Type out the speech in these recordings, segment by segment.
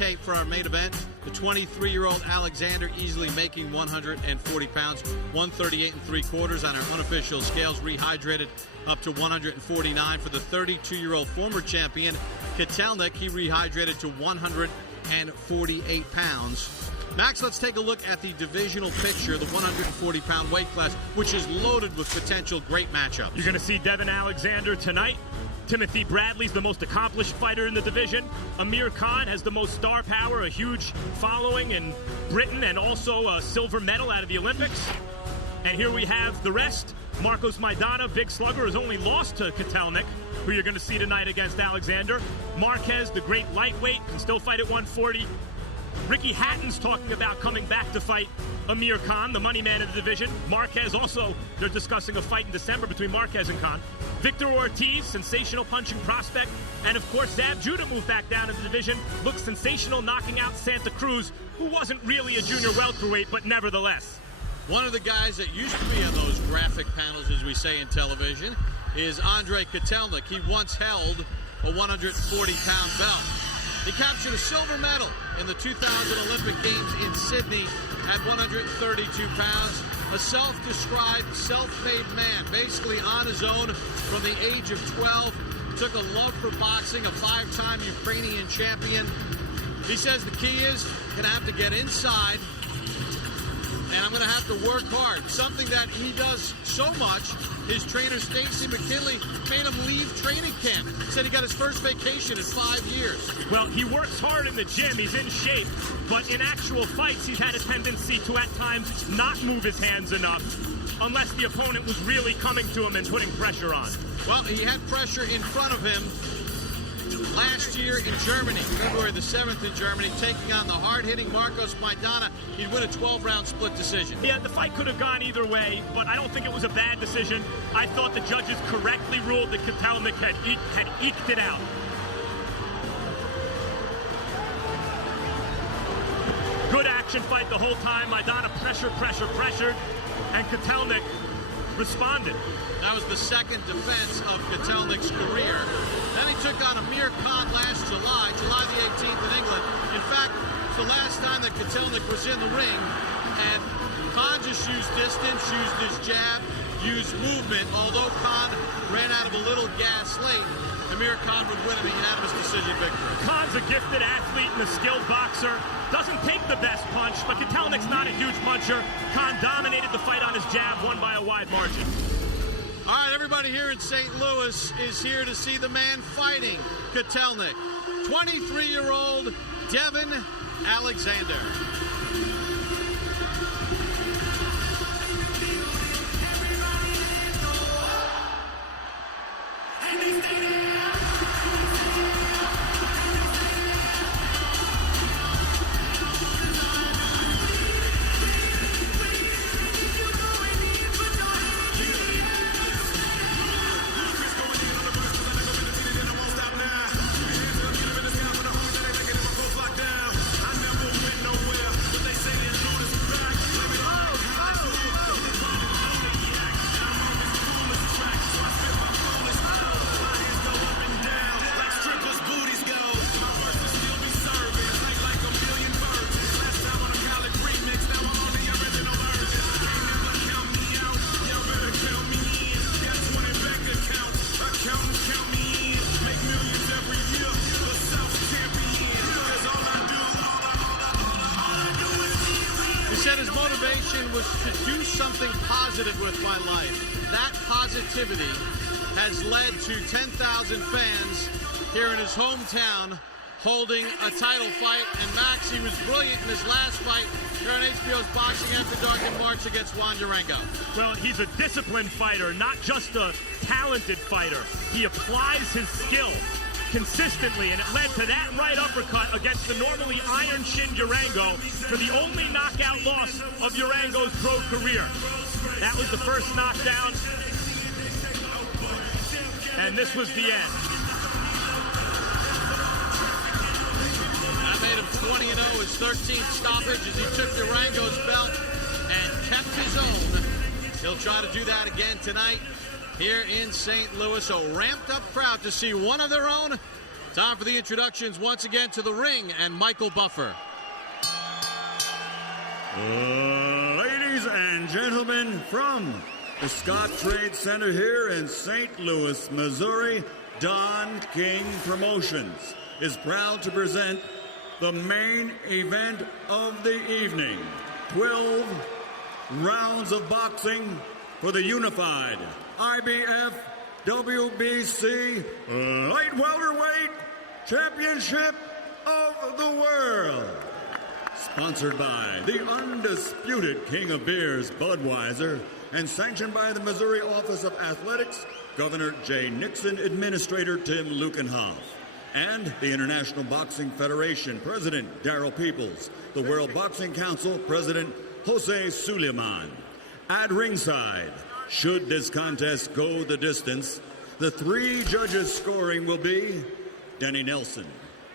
tape for our main event. The 23-year-old Alexander easily making 140 pounds, 138 3/4 on our unofficial scales, rehydrated up to 149 for the 32-year-old former champion Kotelnik. He rehydrated to 148 pounds. Max, let's take a look at the divisional picture, the 140-pound weight class, which is loaded with potential great matchups. You're going to see Devon Alexander tonight. Timothy Bradley's the most accomplished fighter in the division. Amir Khan has the most star power, a huge following in Britain, and also a silver medal out of the Olympics. And here we have the rest. Marcos Maidana, big slugger, has only lost to Kotelnik, who you're going to see tonight against Alexander. Marquez, the great lightweight, can still fight at 140. Ricky Hatton's talking about coming back to fight Amir Khan, the money man of the division. Marquez also, they're discussing a fight in December between Marquez and Khan. Victor Ortiz, sensational punching prospect. And of course, Zab Judah moved back down to the division. Looks sensational, knocking out Santa Cruz, who wasn't really a junior welterweight, but nevertheless. One of the guys that used to be on those graphic panels, as we say in television, is Andriy Kotelnik. He once held a 140-pound belt. He captured a silver medal in the 2000 Olympic Games in Sydney at 132 pounds. A self-described, self-made man, basically on his own from the age of 12. Took a love for boxing, a 5-time Ukrainian champion. He says the key is going to have to get inside, and I'm going to have to work hard. Something that he does so much, his trainer Stacy McKinley made him leave training camp. Said he got his first vacation in 5 years. Well, he works hard in the gym, he's in shape, but in actual fights he's had a tendency to at times not move his hands enough, unless the opponent was really coming to him and putting pressure on. Well, he had pressure in front of him last year in Germany, February the 7th in Germany, taking on the hard-hitting Marcos Maidana. He'd win a 12-round split decision. Yeah, the fight could have gone either way, but I don't think it was a bad decision. I thought the judges correctly ruled that Kotelnik had eked it out. Good action fight the whole time. Maidana pressured, and Kotelnik responded. That was the second defense of Kotelnik's career. Then he took on Amir Khan last July the 18th in England. In fact, it's the last time that Kotelnik was in the ring, and Khan just used distance, used his jab, used movement. Although Khan ran out of a little gas late, Amir Khan would win a unanimous decision victory. Khan's a gifted athlete and a skilled boxer. Doesn't take the best punch, but Kotelnik's not a huge puncher. Khan dominated the fight on his jab, won by a wide margin. All right, everybody here in St. Louis is here to see the man fighting Kotelnik, 23-year-old Devon Alexander. Was to do something positive with my life. That positivity has led to 10,000 fans here in his hometown holding a title fight. And Max, he was brilliant in his last fight here on HBO's Boxing After Dark in March against Juan Urengo. Well, he's a disciplined fighter, not just a talented fighter. He applies his skill consistently, and it led to that right uppercut against the normally iron-shinned Urengo for the only knockout loss of Urengo's pro career. That was the first knockdown, and this was the end. That made him 20-0, his 13th stoppage as he took Urengo's belt and kept his own. He'll try to do that again tonight here in St. Louis. A ramped up crowd to see one of their own Time for the introductions once again to the ring and Michael Buffer. Ladies and gentlemen, from the Scott Trade Center here in St. Louis, Missouri, Don King Promotions is proud to present the main event of the evening. 12 rounds of boxing for the unified IBF WBC Light Welterweight Championship of the World. Sponsored by the undisputed King of Beers, Budweiser, and sanctioned by the Missouri Office of Athletics, Governor Jay Nixon, Administrator Tim Lukenhoff, and the International Boxing Federation, President Darryl Peoples, the World Boxing Council, President Jose Suleiman. At ringside, should this contest go the distance, the 3 judges scoring will be Denny Nelson,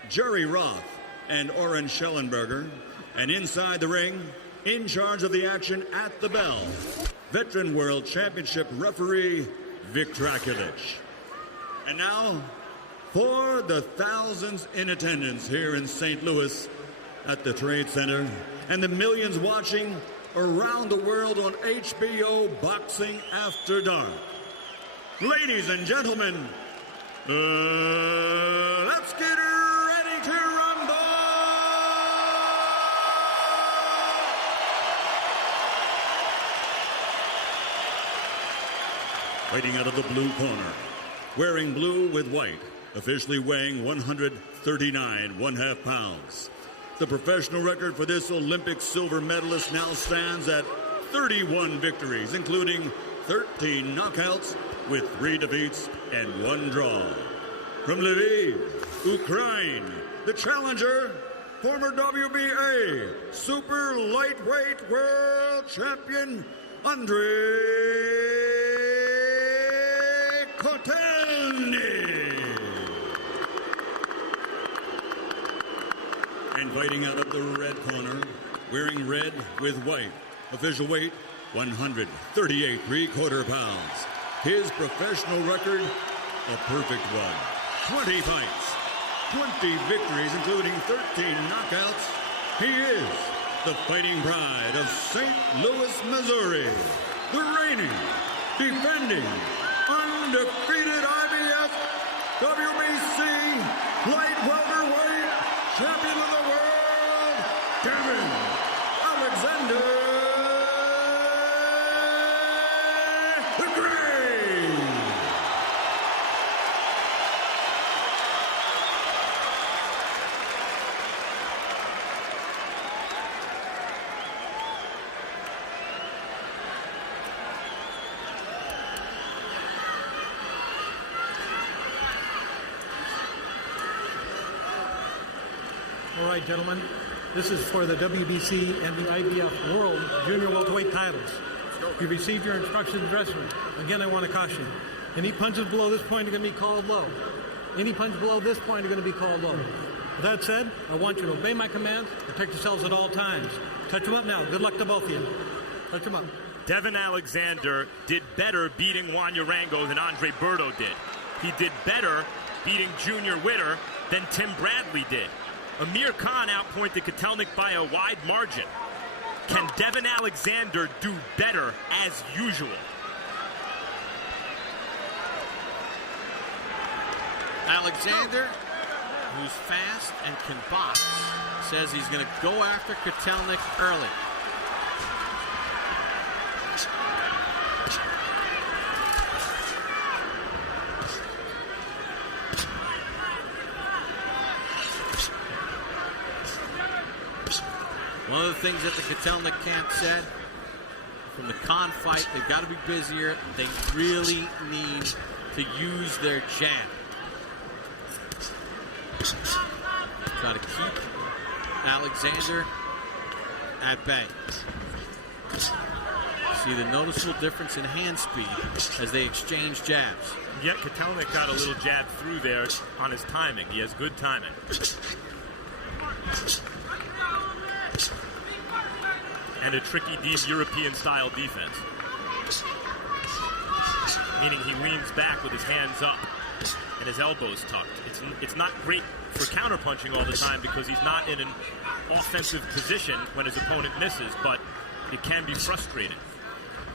Jerry Roth, and Oren Schellenberger. And inside the ring, in charge of the action at the bell, veteran World Championship referee Vic Drakulich. And now, for the thousands in attendance here in St. Louis at the Trade Center and the millions watching around the world on HBO Boxing After Dark. Ladies and gentlemen, let's get ready to rumble! Fighting out of the blue corner, wearing blue with white, officially weighing 139 1/2 pounds. The professional record for this Olympic silver medalist now stands at 31 victories, including 13 knockouts with 3 defeats and 1 draw. From Lviv, Ukraine, the challenger, former WBA super lightweight world champion Andriy Kotelnik. And fighting out of the red corner, wearing red with white, official weight 138 3/4 pounds. His professional record, a perfect one. 20 fights, 20 victories, including 13 knockouts. He is the fighting pride of St. Louis, Missouri, the reigning, defending, undefeated IBF WBC light welterweight champion of the world, Devon Alexander the Great. All right, gentlemen, this is for the WBC and the IBF World Junior Welterweight titles. You've received your instructions in the dressing room. Again, I want to caution you. Any punches below this point are going to be called low. Any punch below this point are going to be called low. With that said, I want you to obey my commands, protect yourselves at all times. Touch them up now. Good luck to both of you. Touch them up. Devon Alexander did better beating Juan Urango than Andre Berto did. He did better beating Junior Witter than Tim Bradley did. Amir Khan outpointed Kotelnik by a wide margin. Can Devon Alexander do better as usual? Alexander, who's fast and can box, says he's going to go after Kotelnik early. One of the things that the Kotelnik camp said from the Khan fight, they've got to be busier. They really need to use their jab. Try to keep Alexander at bay. See the noticeable difference in hand speed as they exchange jabs. Yet Kotelnik got a little jab through there on his timing. He has good timing. And a tricky, deep European-style defense. Meaning he leans back with his hands up. and his elbows tucked. It's not great for counterpunching all the time because he's not in an offensive position when his opponent misses, but it can be frustrating.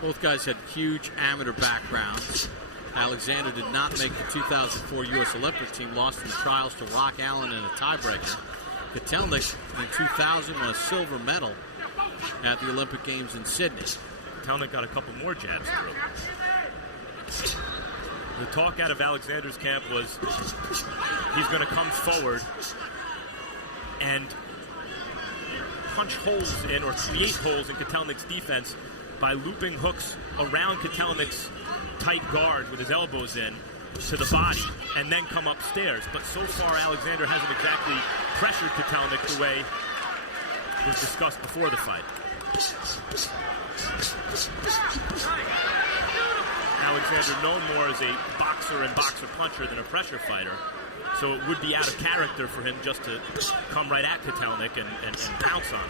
Both guys had huge amateur backgrounds. Alexander did not make the 2004 U.S. Olympic team, lost in the trials to Rock Allen in a tiebreaker. Kotelnik in 2000 won a silver medal at the Olympic Games in Sydney. Kotelnik got a couple more jabs through. The talk out of Alexander's camp was he's going to come forward and punch holes in or create holes in Kotelnik's defense by looping hooks around Kotelnik's tight guard with his elbows in to the body and then come upstairs. But so far, Alexander hasn't exactly pressured Kotelnik the way was discussed before the fight. Alexander known more as a boxer and boxer puncher than a pressure fighter, so it would be out of character for him just to come right at Kotelnik and pounce on him.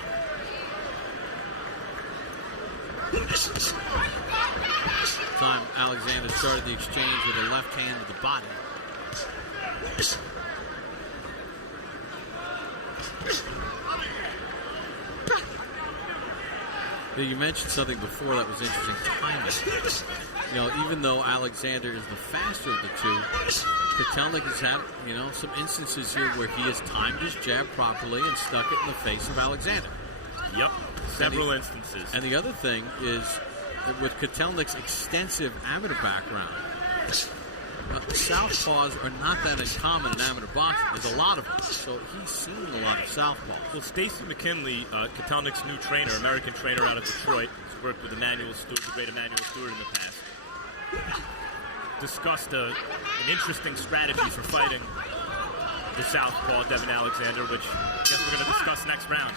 Time Alexander started the exchange with a left hand to the body. You mentioned something before that was interesting, timing. Even though Alexander is the faster of the two, Kotelnik has had, some instances here where he has timed his jab properly and stuck it in the face of Alexander. Yep, several instances. And the other thing is that with Kotelnik's extensive amateur background, southpaws are not that uncommon in amateur boxing. There's a lot of them, so he's seen a lot of southpaws. Well, Stacy McKinley, Kotelnik's new trainer, American trainer out of Detroit, has worked with Emmanuel Stewart, the great Emmanuel Stewart in the past, discussed an interesting strategy for fighting the southpaw, Devon Alexander, which I guess we're going to discuss next round.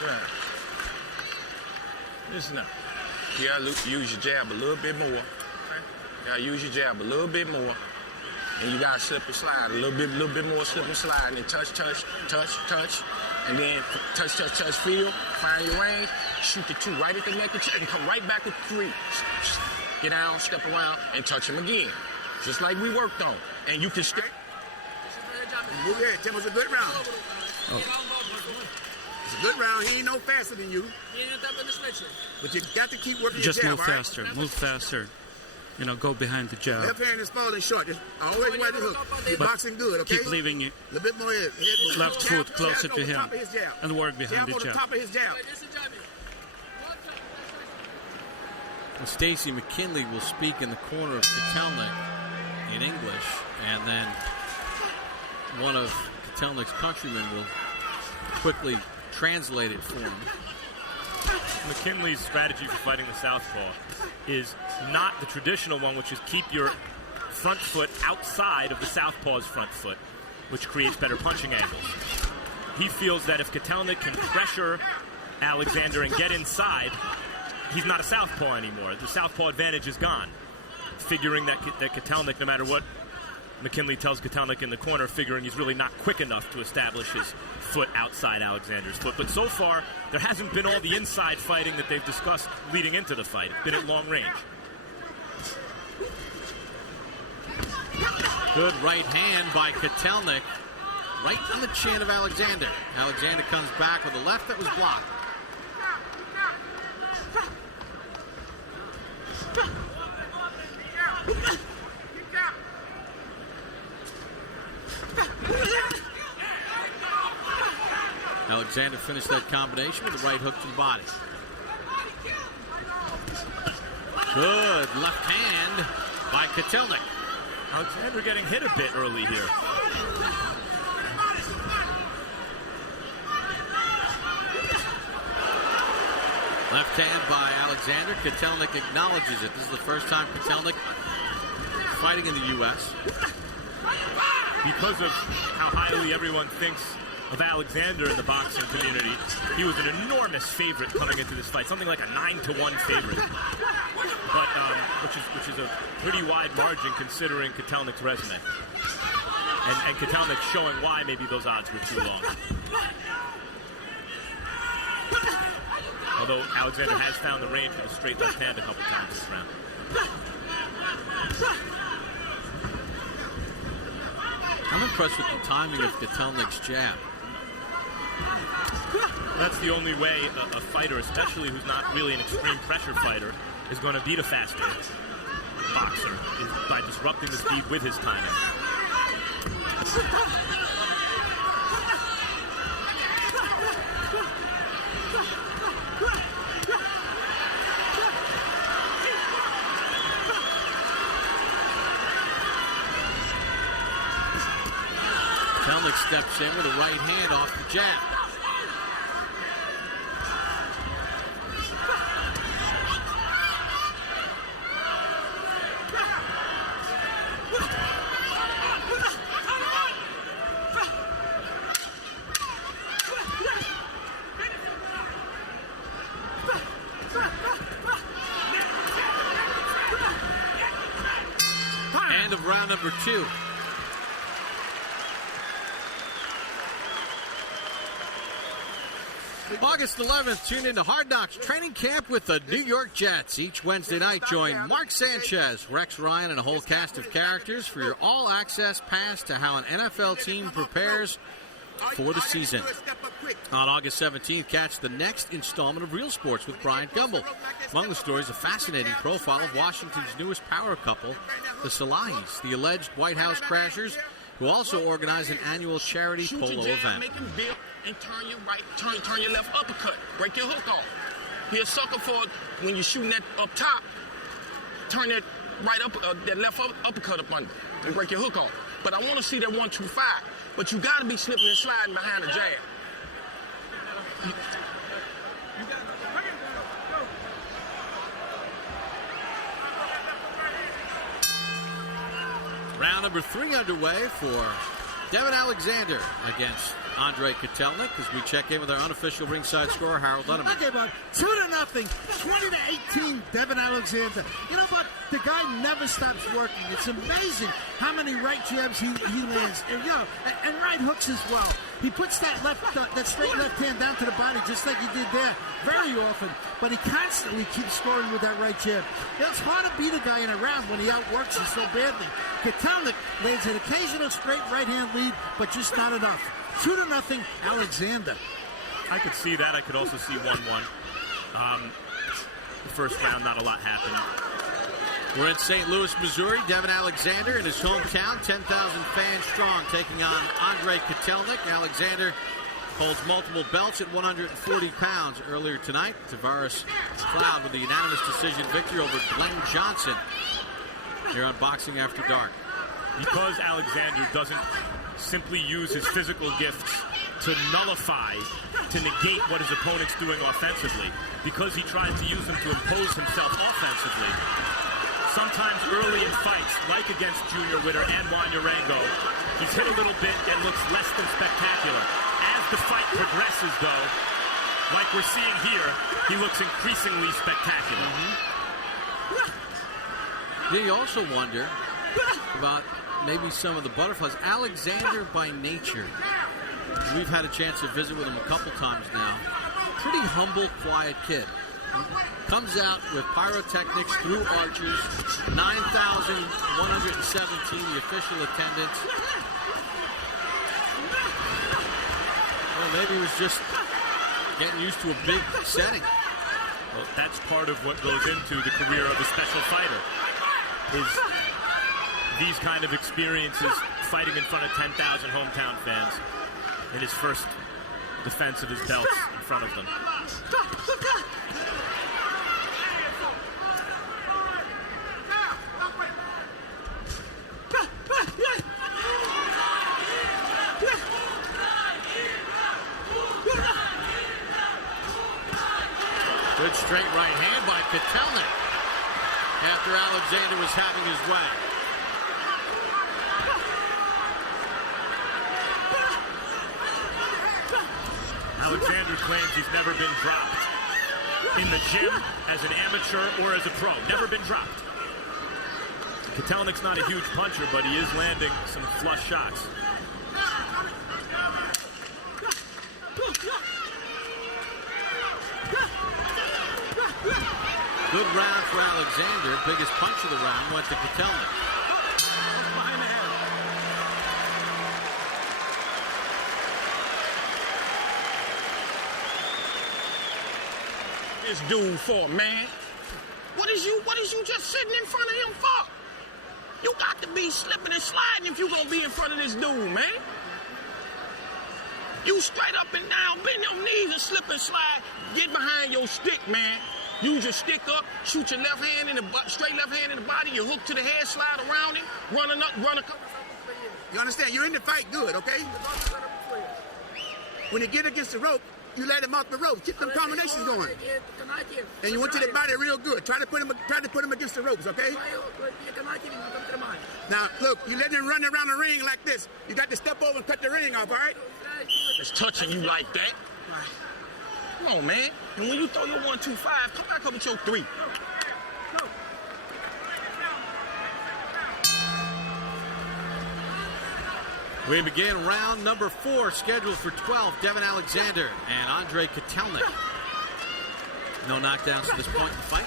Sir, listen up. You gotta use your jab a little bit more. You gotta use your jab a little bit more. And you gotta slip and slide a little bit more slip and slide. And then touch. And then touch, feel, find your range, shoot the two right at the neck and chest, and come right back with three. Get down, step around, and touch him again. Just like we worked on. And you can stay. Move your head. Tim, was a good round. Oh. It's a good round. He ain't no faster than you. But you got to keep working just your jab, move faster. Go behind the jab. Left hand is falling short. Just always wear the hook. You're boxing good, okay? Keep leaving it. A little bit more head left foot closer to him and work behind the jab. jab. On the top of his jab. Well, Stacy McKinley will speak in the corner of Kotelnik in English, and then one of Kotelnik's countrymen will quickly translate it for him. McKinley's strategy for fighting the southpaw is not the traditional one, which is keep your front foot outside of the southpaw's front foot, which creates better punching angles. He feels that if Kotelnik can pressure Alexander and get inside, he's not a southpaw anymore. The southpaw advantage is gone. Figuring that Kotelnik, no matter what McKinley tells Kotelnik in the corner, figuring he's really not quick enough to establish his foot outside Alexander's foot. But so far, there hasn't been all the inside fighting that they've discussed leading into the fight. It's been at long range. Good right hand by Kotelnik, right on the chin of Alexander. Alexander comes back with a left that was blocked. Alexander finished that combination with a right hook to the body. Good left hand by Kotelnik. Alexander getting hit a bit early here. Left hand by Alexander. Kotelnik acknowledges it. This is the first time Kotelnik fighting in the U.S. Because of how highly everyone thinks of Alexander in the boxing community, he was an enormous favorite coming into this fight, something like a 9-1 favorite, but which is a pretty wide margin considering Kotelnik's resume, and Kotelnik showing why maybe those odds were too long. Although Alexander has found the range with a straight left hand a couple times this round. I'm impressed with the timing of Kotelnik's jab. That's the only way a fighter, especially who's not really an extreme pressure fighter, is going to beat a faster boxer, is by disrupting the speed with his timing. Kotelnik steps in with a right hand off the jab. End of round number 2. August 11th, tune into Hard Knocks training camp with the New York Jets. Each Wednesday night, join Mark Sanchez, Rex Ryan, and a whole cast of characters for your all-access pass to how an NFL team prepares for the season. On August 17th, catch the next installment of Real Sports with Brian Gumbel. Among the stories, a fascinating profile of Washington's newest power couple, the Salahis, the alleged White House crashers, who also organize an annual charity polo event. And turn your right, turn your left uppercut. Break your hook off. He a sucker for when you're shooting that up top. Turn that right up, that left uppercut up under, and break your hook off. But I want to see that 1-2-5. But you got to be slipping and sliding behind the jab. Round number 3 underway for Devon Alexander against Andriy Kotelnik as we check in with our unofficial ringside scorer, Harold Letterman. Okay, bud. 2-0, 20-18, Devon Alexander. You know what? The guy never stops working. It's amazing how many right jabs he lands, and right hooks as well. He puts that straight left hand down to the body just like he did there very often, but he constantly keeps scoring with that right jab. It's hard to beat a guy in a round when he outworks you so badly. Kotelnik lands an occasional straight right hand lead, but just not enough. 2-0, Alexander. I could see that. I could also see 1-1. The first round, not a lot happened. We're in St. Louis, Missouri. Devon Alexander in his hometown, 10,000 fans strong, taking on Andriy Kotelnik. Alexander holds multiple belts at 140 pounds. Earlier tonight, Tavares Cloud with a unanimous decision victory over Glenn Johnson here on Boxing After Dark. Because Alexander doesn't simply use his physical gifts to nullify, to negate what his opponent's doing offensively, because he tries to use them to impose himself offensively. Sometimes early in fights, like against Junior Witter and Juan Urango, he's hit a little bit and looks less than spectacular. As the fight progresses, though, like we're seeing here, he looks increasingly spectacular. You also wonder about maybe some of the butterflies. Alexander, by nature, we've had a chance to visit with him a couple times now. Pretty humble, quiet kid. Comes out with pyrotechnics through archers, 9,117 the official attendance. Well, maybe he was just getting used to a big setting. Well, that's part of what goes into the career of a special fighter, is these kind of experiences, fighting in front of 10,000 hometown fans in his first defense of his belts in front of them. Good straight right hand by Kotelnik after Alexander was having his way. Alexander claims he's never been dropped in the gym, as an amateur, or as a pro. Never been dropped. Kotelnik's not a huge puncher, but he is landing some flush shots. Good round for Alexander. Biggest punch of the round went to Kotelnik. Behind the head. This dude for, man? What is you just sitting in front of him for? You got to be slipping and sliding if you gonna be in front of this dude, man. You straight up and down, bend your knees and slip and slide. Get behind your stick, man. Use your stick up, shoot your left hand in the straight left hand in the body, you hook to the head, slide around him, run a couple. You understand? You're in the fight good, okay? When you get against the rope, you let him off the rope. Keep them combinations going. And you went to the body real good. Try to put him against the ropes, okay? Now, look, you let him run around the ring like this. You got to step over and cut the ring off, all right? It's touching you like that. Come on, man. And when you throw your 1-2-5, come back up with your 3. We begin round number 4, scheduled for 12. Devon Alexander and Andriy Kotelnik. No knockdowns to this point in the fight.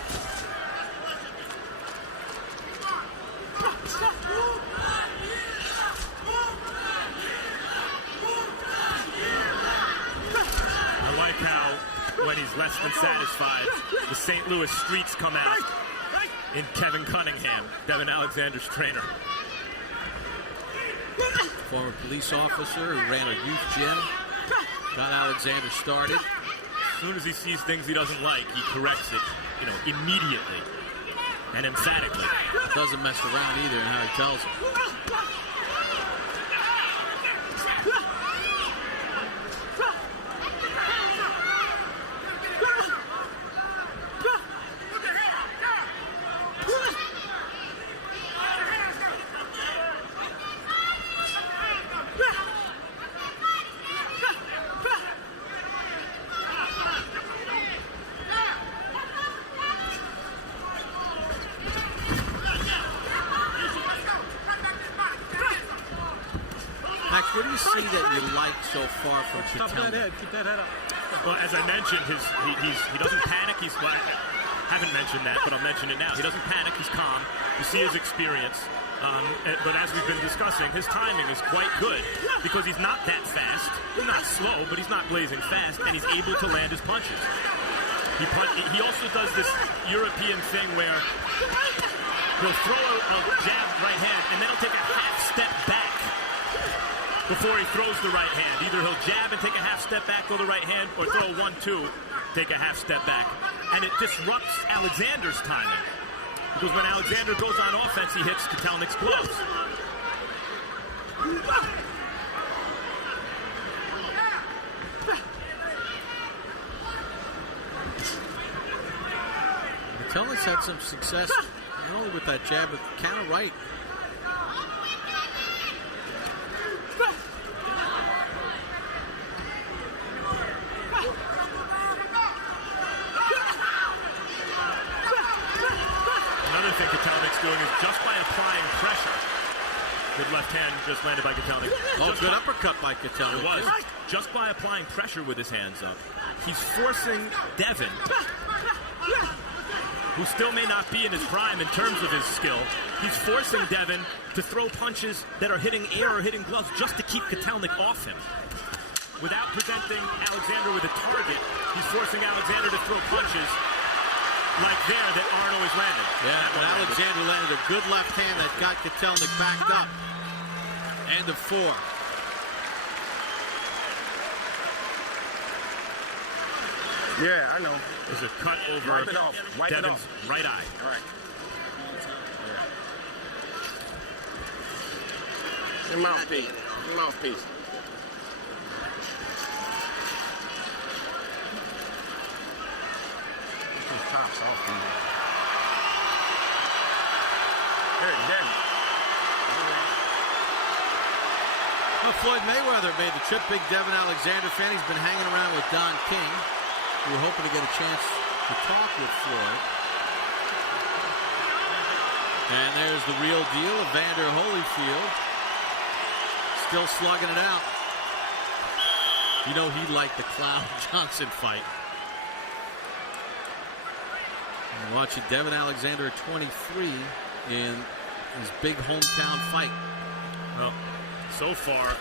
I like how, when he's less than satisfied, the St. Louis streets come out in Kevin Cunningham, Devon Alexander's trainer. Former police officer who ran a youth gym. Got Alexander started. As soon as he sees things he doesn't like, he corrects it, immediately and emphatically. Doesn't mess around either in how he tells him. What do you see that you like so far from Kotelnik? Keep that head up. Well, as I mentioned, he doesn't panic. I haven't mentioned that, but I'll mention it now. He doesn't panic. He's calm. You see his experience. But as we've been discussing, his timing is quite good because he's not that fast. He's not slow, but he's not blazing fast, and he's able to land his punches. He also does this European thing where he'll throw a jab right hand, and then he'll take a half step back before he throws the right hand. Either he'll jab and take a half step back, throw the right hand, or throw a 1-2, take a half step back. And it disrupts Alexander's timing. Because when Alexander goes on offense, he hits Kotelnik's gloves. Kotelnik's had some success, not only with that jab, but counter right. Doing is just by applying pressure. Good left hand just landed by Kotelnik. Oh, good uppercut by Kotelnik. It was. Just by applying pressure with his hands up. He's forcing Devon, who still may not be in his prime in terms of his skill. He's forcing Devon to throw punches that are hitting air or hitting gloves just to keep Kotelnik off him. Without presenting Alexander with a target, he's forcing Alexander to throw punches like there that aren't always landing. Yeah, but Alexander landed a good left hand that got Kotelnik backed up. End of 4. Yeah, I know. There's a cut over Devon's right eye. All right. Your mouthpiece. Your mouthpiece. Tops off from there. Hey, Devon. Well, Floyd Mayweather made the trip. Big Devon Alexander fan. He's been hanging around with Don King. We were hoping to get a chance to talk with Floyd. And there's the real deal, Evander Holyfield. Still slugging it out. You know he liked the Clown Johnson fight. And watching Devon Alexander at 23 in his big hometown fight. Well, so far,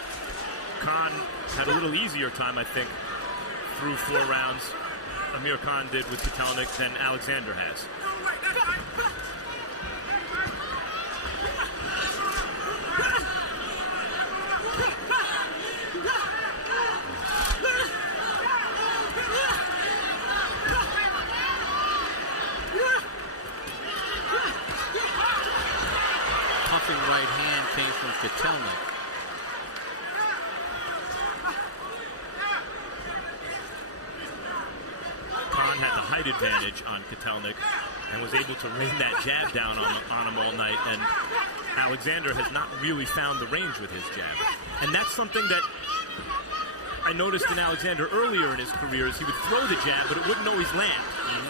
Khan had a little easier time, I think, through 4 rounds. Amir Khan did with Kotelnik than Alexander has. Puffing right hand came from Kotelnik. Khan had the height advantage on Kotelnik and was able to rain that jab down on him all night, and Alexander has not really found the range with his jab. And that's something that I noticed in Alexander earlier in his career, is he would throw the jab, but it wouldn't always land.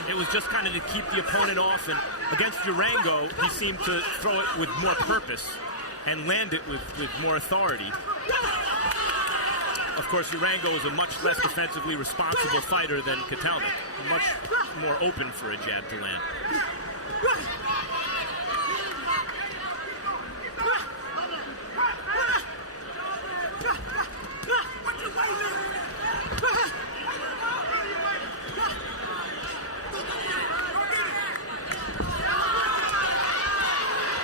It was just kind of to keep the opponent off, and against Urango, he seemed to throw it with more purpose and land it with more authority. Of course, Urango is a much less defensively responsible fighter than Kotelnik, much more open for a jab to land.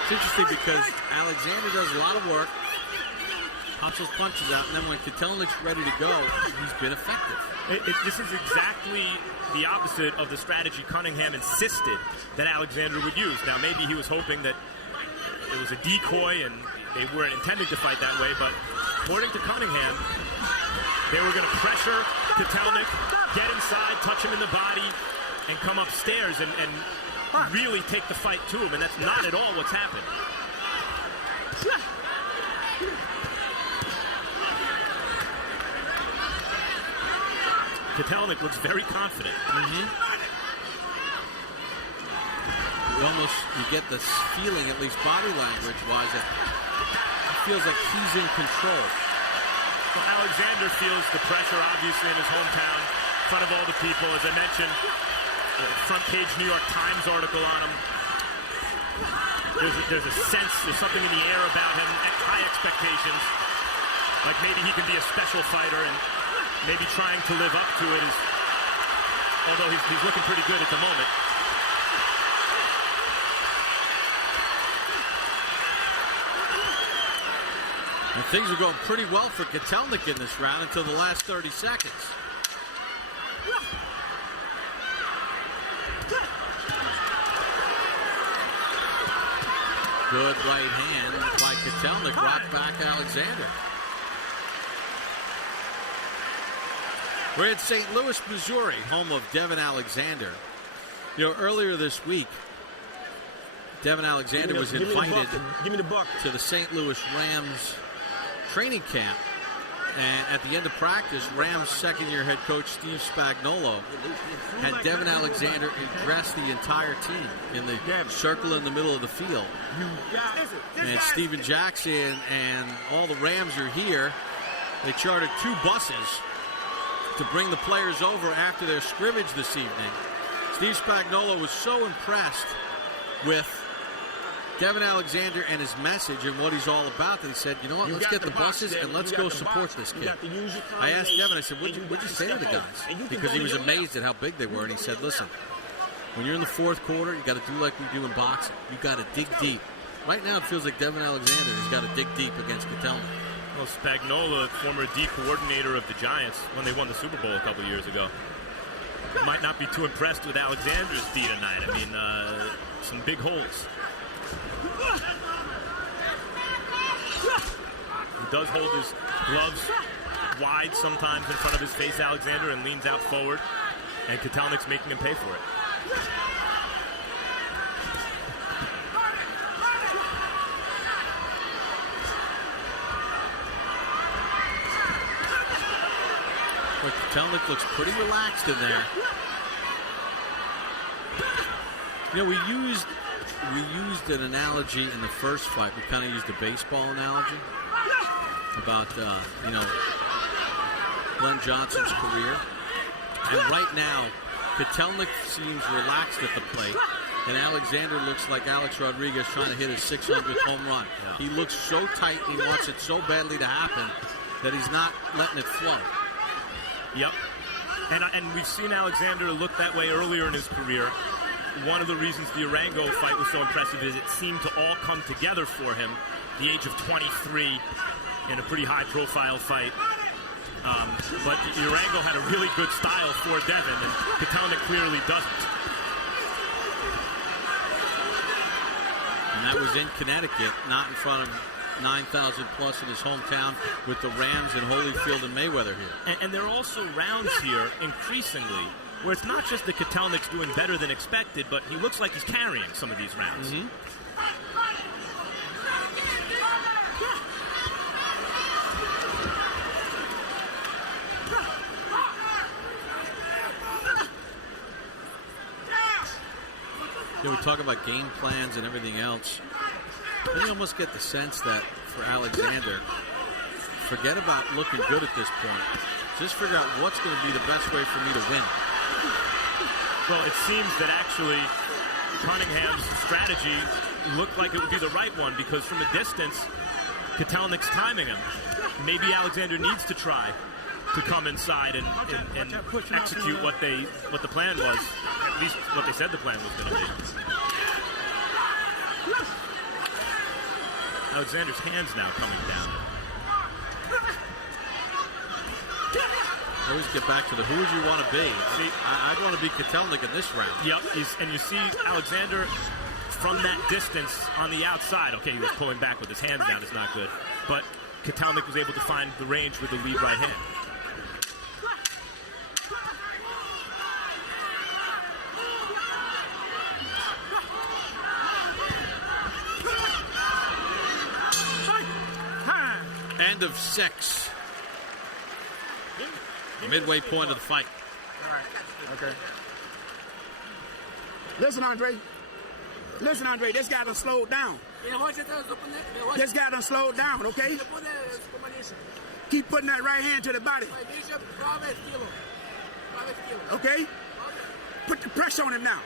It's interesting because Alexander does a lot of work, pops those punches out, and then when Kotelnik's ready to go, he's been effective. This is exactly the opposite of the strategy Cunningham insisted that Alexander would use. Now, maybe he was hoping that it was a decoy and they weren't intending to fight that way, but according to Cunningham, they were going to pressure Kotelnik, get inside, touch him in the body, and come upstairs and really take the fight to him, and that's not at all what's happened. Kotelnik looks very confident. You get this feeling, at least body language-wise, that it feels like he's in control. Well, Alexander feels the pressure, obviously, in his hometown, in front of all the people. As I mentioned, front page New York Times article on him. There's a sense, there's something in the air about him, high expectations. Like maybe he can be a special fighter, and maybe trying to live up to it is, although he's looking pretty good at the moment. And things are going pretty well for Kotelnik in this round until the last 30 seconds. Good right hand by Kotelnik, rocked back Alexander. We're at St. Louis, Missouri, home of Devon Alexander. You know, earlier this week, Devon Alexander was invited to the St. Louis Rams training camp. And at the end of practice, Rams second-year head coach Steve Spagnuolo had Devon Alexander address the entire team in the circle in the middle of the field. And Steven Jackson and all the Rams are here. They chartered 2 buses to bring the players over after their scrimmage this evening. Steve Spagnuolo was so impressed with Devon Alexander and his message and what he's all about that he said, you know what, let's get the buses and let's go support this kid. I asked Devon, I said, what'd you say to the guys? Because he was amazed at how big they were, and he said, listen, when you're in the 4th quarter, you got to do like we do in boxing. You got to dig deep. Right now it feels like Devon Alexander has got to dig deep against Kotelnik. Well, Spagnuolo, former D coordinator of the Giants when they won the Super Bowl a couple years ago, might not be too impressed with Alexander's D tonight. I mean, some big holes. He does hold his gloves wide sometimes in front of his face, Alexander, and leans out forward, and Kotelnik's making him pay for it. But Kotelnik looks pretty relaxed in there. You know, we used an analogy in the first fight. We kind of used a baseball analogy about, Glenn Johnson's career. And right now, Kotelnik seems relaxed at the plate. and Alexander looks like Alex Rodriguez trying to hit his 600th home run. Yeah. He looks so tight. He wants it so badly to happen that he's not letting it flow. Yep. And we've seen Alexander look that way earlier in his career. One of the reasons the Arango fight was so impressive is it seemed to all come together for him. The age of 23 in a pretty high-profile fight. But Arango had a really good style for Devon, and Kotelnik clearly doesn't. And that was in Connecticut, not in front of 9,000 plus in his hometown with the Rams and Holyfield and Mayweather here. And there are also rounds here, increasingly, where it's not just that Kotelnik's doing better than expected, but he looks like he's carrying some of these rounds. Mm-hmm. You know, we talk about game plans and everything else. You almost get the sense that for Alexander, forget about looking good at this point. Just figure out what's going to be the best way for me to win. Well, it seems that actually Cunningham's strategy looked like it would be the right one, because from a distance, Kotelnik's timing him. Maybe Alexander needs to try to come inside and execute what the plan was, at least what they said the plan was going to be. Alexander's hands now coming down. I always get back to the who would you want to be. See, I'd want to be Kotelnik in this round. Yep, and you see Alexander from that distance on the outside. Okay, he was pulling back with his hands down. It's not good. But Kotelnik was able to find the range with the lead right hand. End of 6. Midway point of the fight. All right. Okay. Listen, Andriy. This guy done slowed down. This guy done slowed down, okay? Keep putting that right hand to the body. Okay? Put the pressure on him now.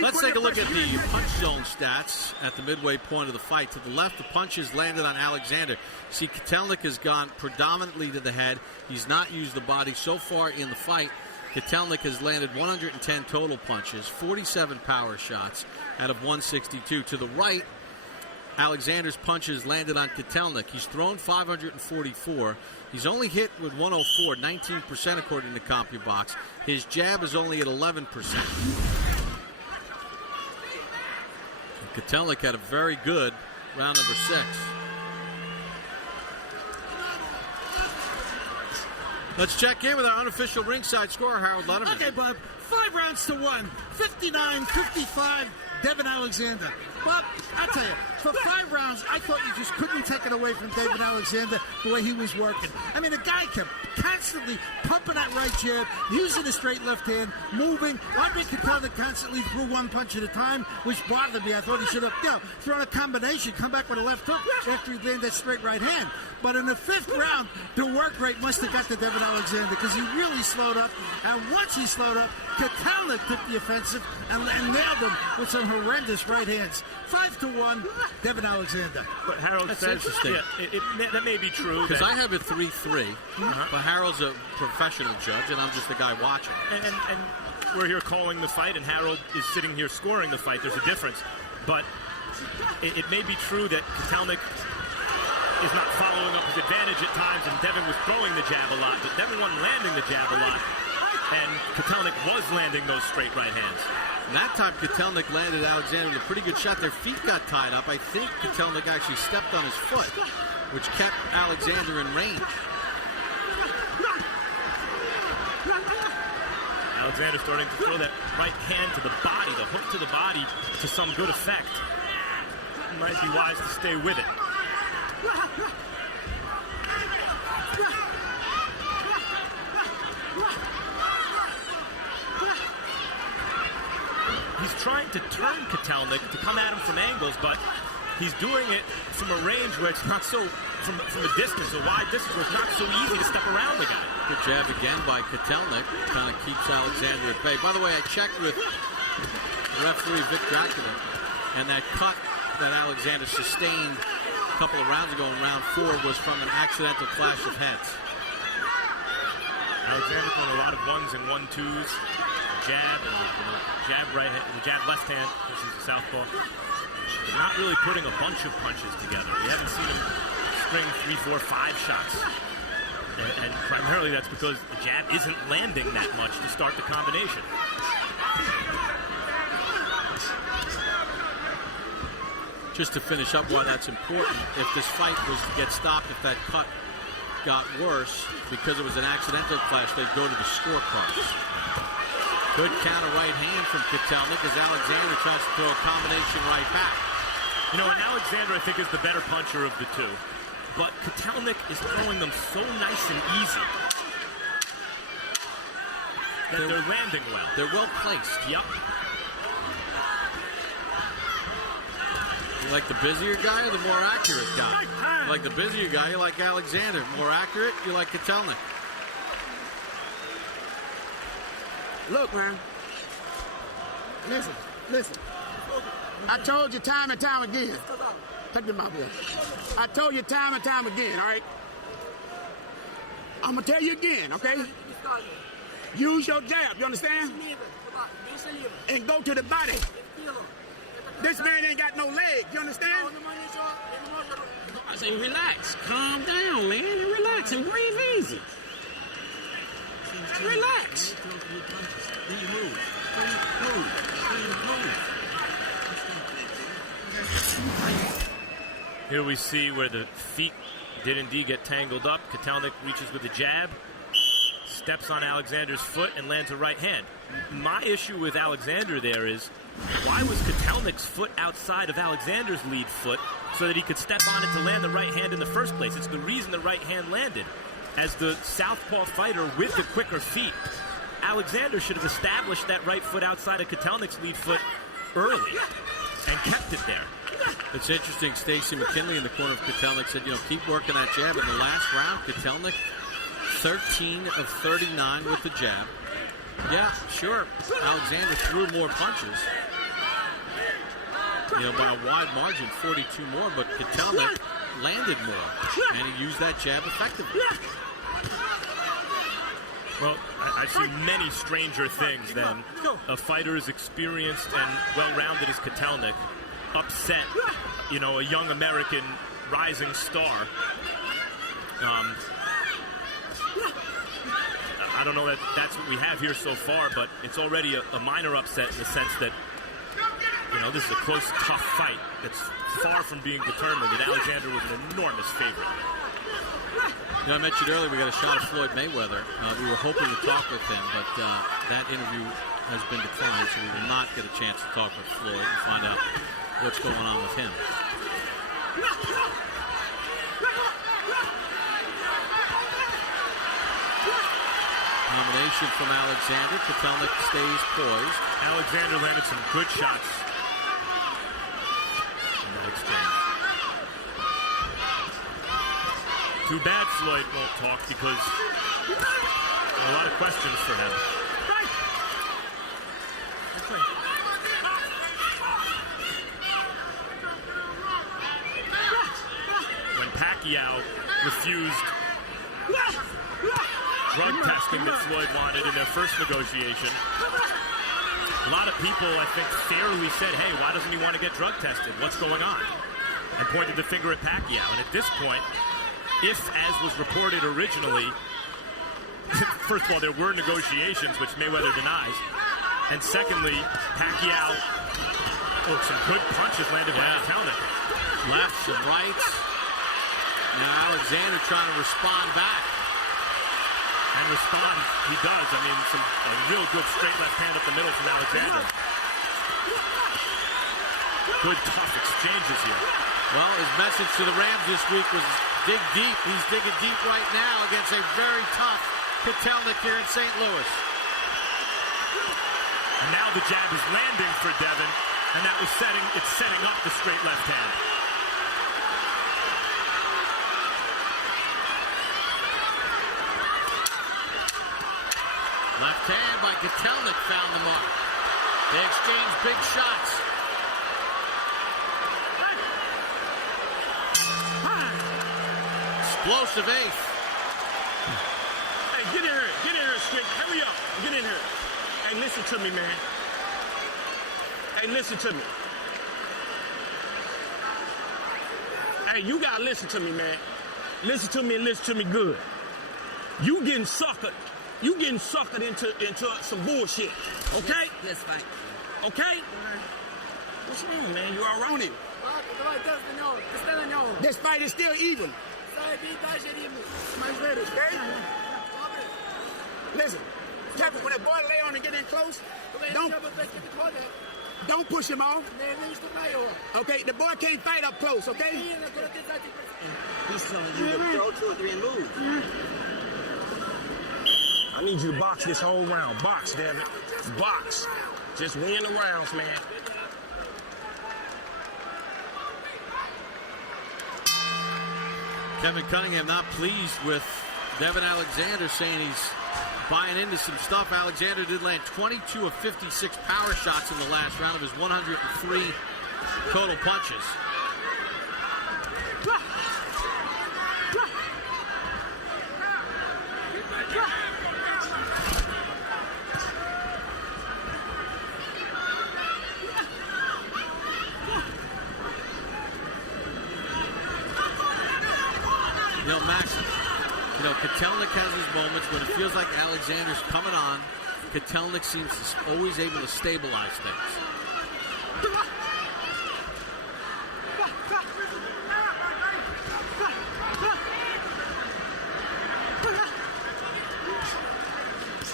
Let's take a look at the punch zone stats at the midway point of the fight. To the left, the punches landed on Alexander. See, Kotelnik has gone predominantly to the head. He's not used the body so far in the fight. Kotelnik has landed 110 total punches, 47 power shots out of 162. To the right, Alexander's punches landed on Kotelnik. He's thrown 544. He's only hit with 104, 19% according to CompuBox. His jab is only at 11%. Kotelnik had a very good round number 6. Let's check in with our unofficial ringside scorer, Harold Letterman. Okay, Bob. 5 rounds to 1. 59-55, Devon Alexander. Bob, I'll tell you, for 5 rounds, I thought you just couldn't take it away from Devon Alexander the way he was working. I mean, the guy kept constantly pumping that right jab, using the straight left hand, moving. Andriy Kotelnik constantly threw one punch at a time, which bothered me. I thought he should have, thrown a combination, come back with a left hook after he landed that straight right hand. But in the 5th round, the work rate must have got to Devon Alexander, because he really slowed up. And once he slowed up, Kotelnik took the offensive and nailed him with some horrendous right hands. 5-1, Devon Alexander. But Harold That's says, interesting. That may be true. Because I have it 3-3, but Harold's a professional judge, and I'm just the guy watching. And we're here calling the fight, and Harold is sitting here scoring the fight. There's a difference. But it may be true that Kotelnik is not following up his advantage at times, and Devon was throwing the jab a lot, but Devon wasn't landing the jab a lot, and Kotelnik was landing those straight right hands. And that time, Kotelnik landed Alexander with a pretty good shot. Their feet got tied up. I think Kotelnik actually stepped on his foot, which kept Alexander in range. Alexander starting to throw that right hand to the body, the hook to the body, to some good effect. Might be wise to stay with it. He's trying to turn Kotelnik to come at him from angles, but he's doing it from a range where it's not so, from a distance, a wide distance, where it's not so easy to step around the guy. Good jab again by Kotelnik. Kind of keeps Alexander at bay. By the way, I checked with referee Vic Dracula. And that cut that Alexander sustained a couple of rounds ago in round 4 was from an accidental clash of heads. Alexander throwing a lot of 1s and 1-2s. Jab and jab right hand, the jab left hand, because he's a southpaw. But not really putting a bunch of punches together. We haven't seen him string 3, 4, 5 shots. And primarily that's because the jab isn't landing that much to start the combination. Just to finish up why that's important, if this fight was to get stopped, if that cut got worse, because it was an accidental clash, they'd go to the scorecards. Good counter right hand from Kotelnik as Alexander tries to throw a combination right back. You know, and Alexander, I think, is the better puncher of the two. But Kotelnik is throwing them so nice and easy that they're landing well. They're well placed. Yep. You like the busier guy or the more accurate guy? You like the busier guy, you like Alexander. More accurate, you like Kotelnik. Look, man. Listen. I told you time and time again. Take them out, boy. I told you time and time again, all right? I'm going to tell you again, okay? Use your jab, you understand? And go to the body. This man ain't got no legs, you understand? I say, relax. Calm down, man. Relax and breathe easy. Relax. Here we see where the feet did indeed get tangled up. Kotelnik reaches with a jab, steps on Alexander's foot, and lands a right hand. My issue with Alexander there is, why was Kotelnik's foot outside of Alexander's lead foot so that he could step on it to land the right hand in the first place? It's the reason the right hand landed. As the southpaw fighter with the quicker feet, Alexander should have established that right foot outside of Kotelnik's lead foot early and kept it there. It's interesting, Stacy McKinley in the corner of Kotelnik said, keep working that jab. In the last round, Kotelnik, 13 of 39 with the jab. Yeah, sure, Alexander threw more punches, by a wide margin, 42 more, but Kotelnik landed more, and he used that jab effectively. Well, I've seen many stranger things than a fighter as experienced and well-rounded as Kotelnik upset, a young American rising star. I don't know that that's what we have here so far, but it's already a minor upset in the sense that, this is a close, tough fight that's far from being determined, and Alexander was an enormous favorite. I mentioned earlier we got a shot of Floyd Mayweather. We were hoping to talk with him, but that interview has been declined, so we will not get a chance to talk with Floyd and find out what's going on with him. Combination from Alexander. Kotelnik stays poised. Alexander landed some good shots in that exchange. Too bad Floyd won't talk because there are a lot of questions for him. When Pacquiao refused drug testing that Floyd wanted in their first negotiation, a lot of people, I think, fairly said, hey, why doesn't he want to get drug tested? What's going on? And pointed the finger at Pacquiao. And at this point, if, as was reported originally, first of all, there were negotiations, which Mayweather denies. And secondly, Pacquiao, some good punches landed by Kotelnik. Lefts and rights. Now Alexander trying to respond back. And respond, he does. I mean, a real good straight left hand up the middle from Alexander. Good, tough exchanges here. Well, his message to the Rams this week was dig deep. He's digging deep right now against a very tough Kotelnik here in St. Louis. And now the jab is landing for Devon, and that was setting up the straight left hand. Left hand by Kotelnik found the mark. They exchange big shots. Explosive eighth. Hey, get in here, Strick. Hurry up. Get in here. Hey, listen to me, man. Hey, listen to me. Hey, you gotta listen to me, man. Listen to me and listen to me good. You getting suckered. You getting suckered into some bullshit. Okay? Yes, fine. Okay? What's wrong, man? You all right? This fight is still even. Okay? Listen, Captain, when a boy lay on and get in close, don't push him off. Okay, the boy can't fight up close, okay? He's telling you to throw 2 or 3 and move. I need you to box this whole round. Box, Devin. Box. Just win the rounds, man. Kevin Cunningham not pleased with Devon Alexander, saying he's buying into some stuff. Alexander did land 22 of 56 power shots in the last round of his 103 total punches. Max, Kotelnik has his moments when it feels like Alexander's coming on. Kotelnik seems always able to stabilize things.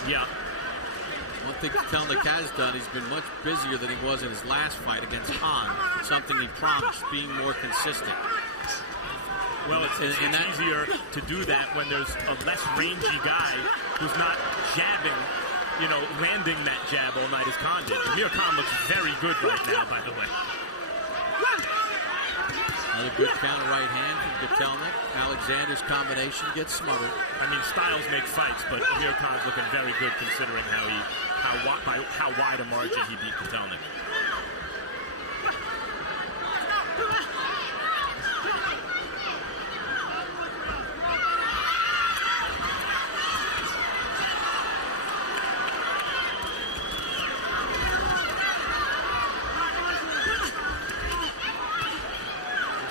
Yeah. One thing Kotelnik has done, he's been much busier than he was in his last fight against Hahn. Something he promised, being more consistent. Well, it's easier to do that when there's a less rangy guy who's not jabbing, landing that jab all night as Khan did. Amir Khan looks very good right now, by the way. Another good counter right hand from Kotelnik. Alexander's combination gets smothered. I mean, styles make fights, but Amir Khan's looking very good considering by how wide a margin he beat Kotelnik.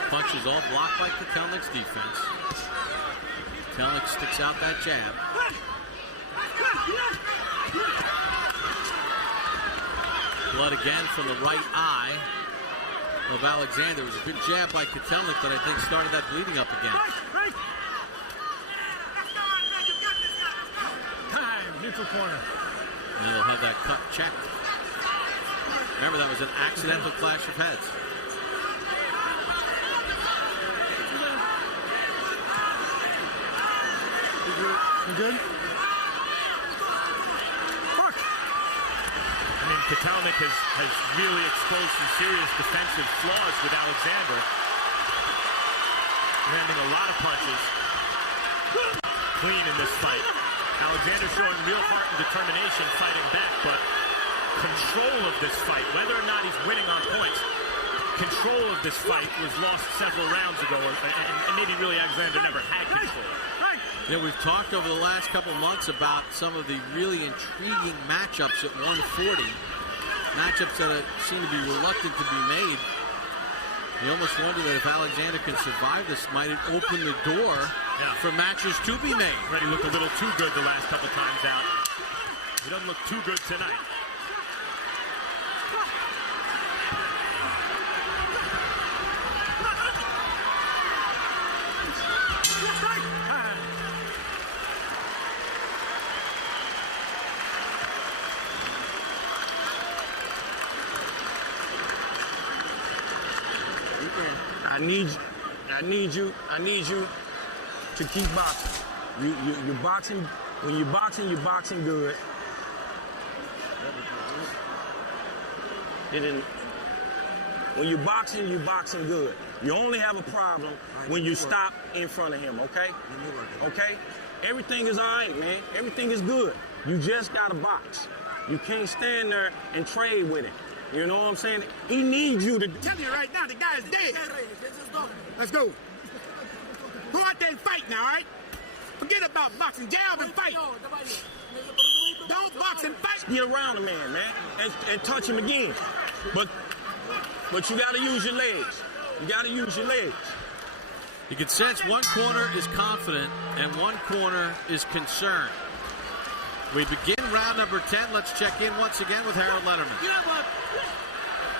Punches all blocked by Kotelnik's defense. Kotelnik sticks out that jab. Blood again from the right eye of Alexander. It was a good jab by Kotelnik that I think started that bleeding up again. Time, neutral corner. And they'll have that cut checked. Remember, that was an accidental clash of heads. You good? Fuck! I mean, Kotelnik has really exposed some serious defensive flaws with Alexander. Landing a lot of punches. Clean in this fight. Alexander showing real heart and determination fighting back, but control of this fight, whether or not he's winning on points, control of this fight was lost several rounds ago, and maybe really Alexander never had control. We've talked over the last couple months about some of the really intriguing matchups at 140. Matchups that seem to be reluctant to be made. You almost wonder that if Alexander can survive this, might it open the door for matches to be made. He looked a little too good the last couple times out. He doesn't look too good tonight. I need you to keep boxing. You're boxing. When you're boxing good. When you're boxing good. You only have a problem when you stop in front of him, okay? Okay? Everything is all right, man. Everything is good. You just got to box. You can't stand there and trade with him. You know what I'm saying? He needs you to. I'm telling you right now, the guy's dead. Let's go. Go out there and fight now, all right? Forget about boxing. Jab and fight. Don't box and fight. Get around the man, and touch him again. But you got to use your legs. You got to use your legs. You can sense one corner is confident and one corner is concerned. We begin round number 10. Let's check in once again with Harold Letterman. You know what?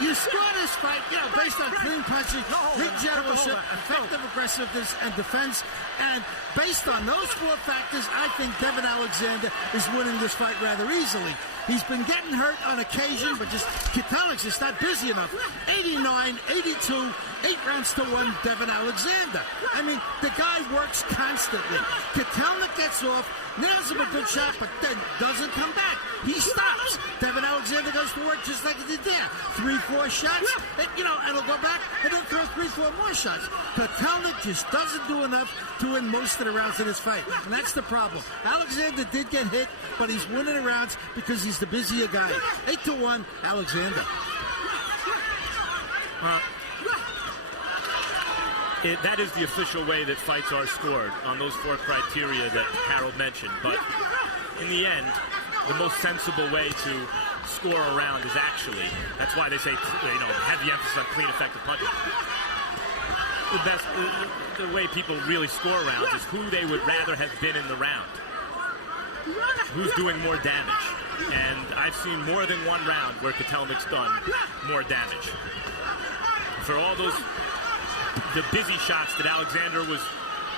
You score this fight, based on clean punching, big generalship, effective aggressiveness, and defense. And based on those four factors, I think Devon Alexander is winning this fight rather easily. He's been getting hurt on occasion, but Kotelnik's just not busy enough. 89, 82, 8 rounds to 1, Devon Alexander. I mean, the guy works constantly. Kotelnik gets off, nails him a good shot, but then doesn't come back. He stops. Devon Alexander goes to work just like he did there. 3-4 shots, and he'll go back and then throw 3-4 more shots. Kotelnik just doesn't do enough to win most of the rounds in this fight, and that's the problem. Alexander did get hit, but he's winning the rounds because he's the busier guy. 8-1, Alexander. That is the official way that fights are scored, on those four criteria that Harold mentioned. But in the end, the most sensible way to score a round is actually, that's why they say, heavy emphasis on clean, effective punching. The way people really score rounds is who they would rather have been in the round. Who's doing more damage. And I've seen more than one round where Kotelnik's done more damage. For all those, the busy shots that Alexander was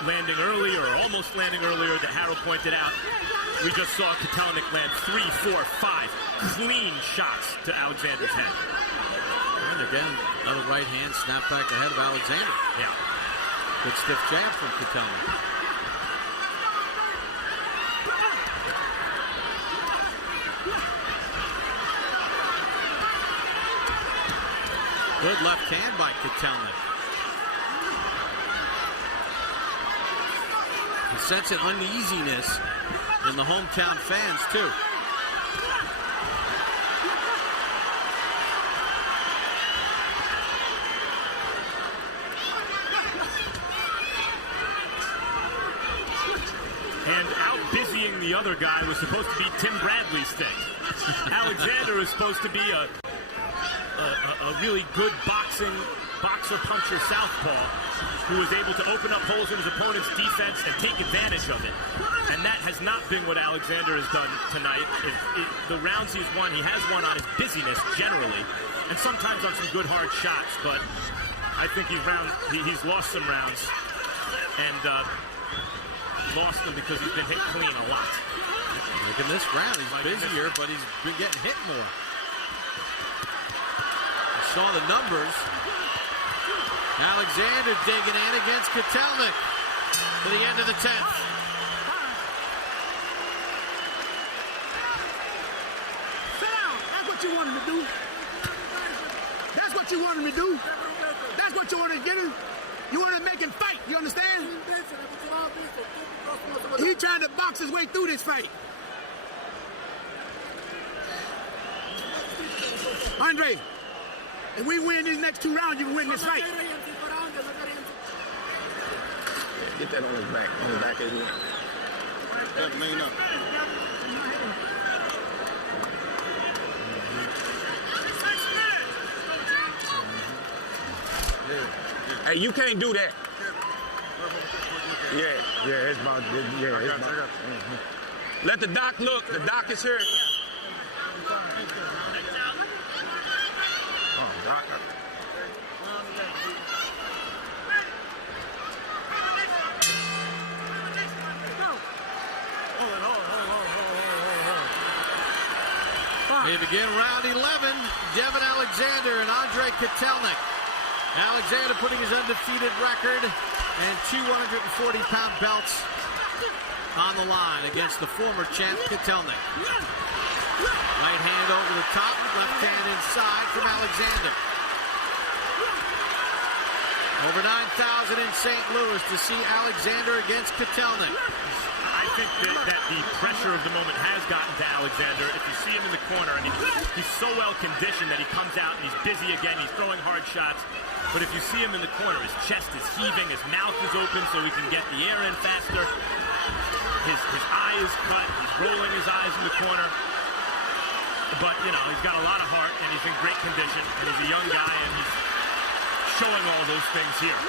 landing earlier, or almost landing earlier, that Harold pointed out, we just saw Kotelnik land 3, 4, 5 clean shots to Alexander's head. And again, another right hand snap back ahead of Alexander. Yeah. Good stiff jab from Kotelnik. Good left hand by Kotelnik. You sense an uneasiness in the hometown fans, too. And out-busying the other guy was supposed to be Tim Bradley's thing. Alexander is supposed to be a really good boxer-puncher southpaw who was able to open up holes in his opponent's defense and take advantage of it. And that has not been what Alexander has done tonight. The rounds he's won, he has won on his busyness generally, and sometimes on some good hard shots, but I think he's lost some rounds, and lost them because he's been hit clean a lot. Look at this round, he's busier, but he's been getting hit more. Saw the numbers. Alexander digging in against Kotelnik to the end of the 10th. Sit down. That's what you wanted to do. That's what you wanted to do. That's what you wanted to get him. You want to make him fight. You understand? He trying to box his way through this fight. Andriy, if we win these next 2 rounds, you can win this fight. Get that on his back of his neck. That lean up. Hey, you can't do that. Yeah, it's about. Let the doc look. The doc is here. Oh, doc. We begin round 11. Devon Alexander and Andriy Kotelnik. Alexander putting his undefeated record and 240-pound belts on the line against the former champ Kotelnik. Right hand over the top, left hand inside from Alexander. Over 9,000 in St. Louis to see Alexander against Kotelnik. I think that the pressure of the moment has gotten to Alexander. If you see him in the corner, I mean, he's so well conditioned that he comes out and he's busy again. He's throwing hard shots. But if you see him in the corner, his chest is heaving, his mouth is open so he can get the air in faster. His eye is cut. He's rolling his eyes in the corner. But, you know, he's got a lot of heart, and he's in great condition, and he's a young guy, and he's showing all those things here.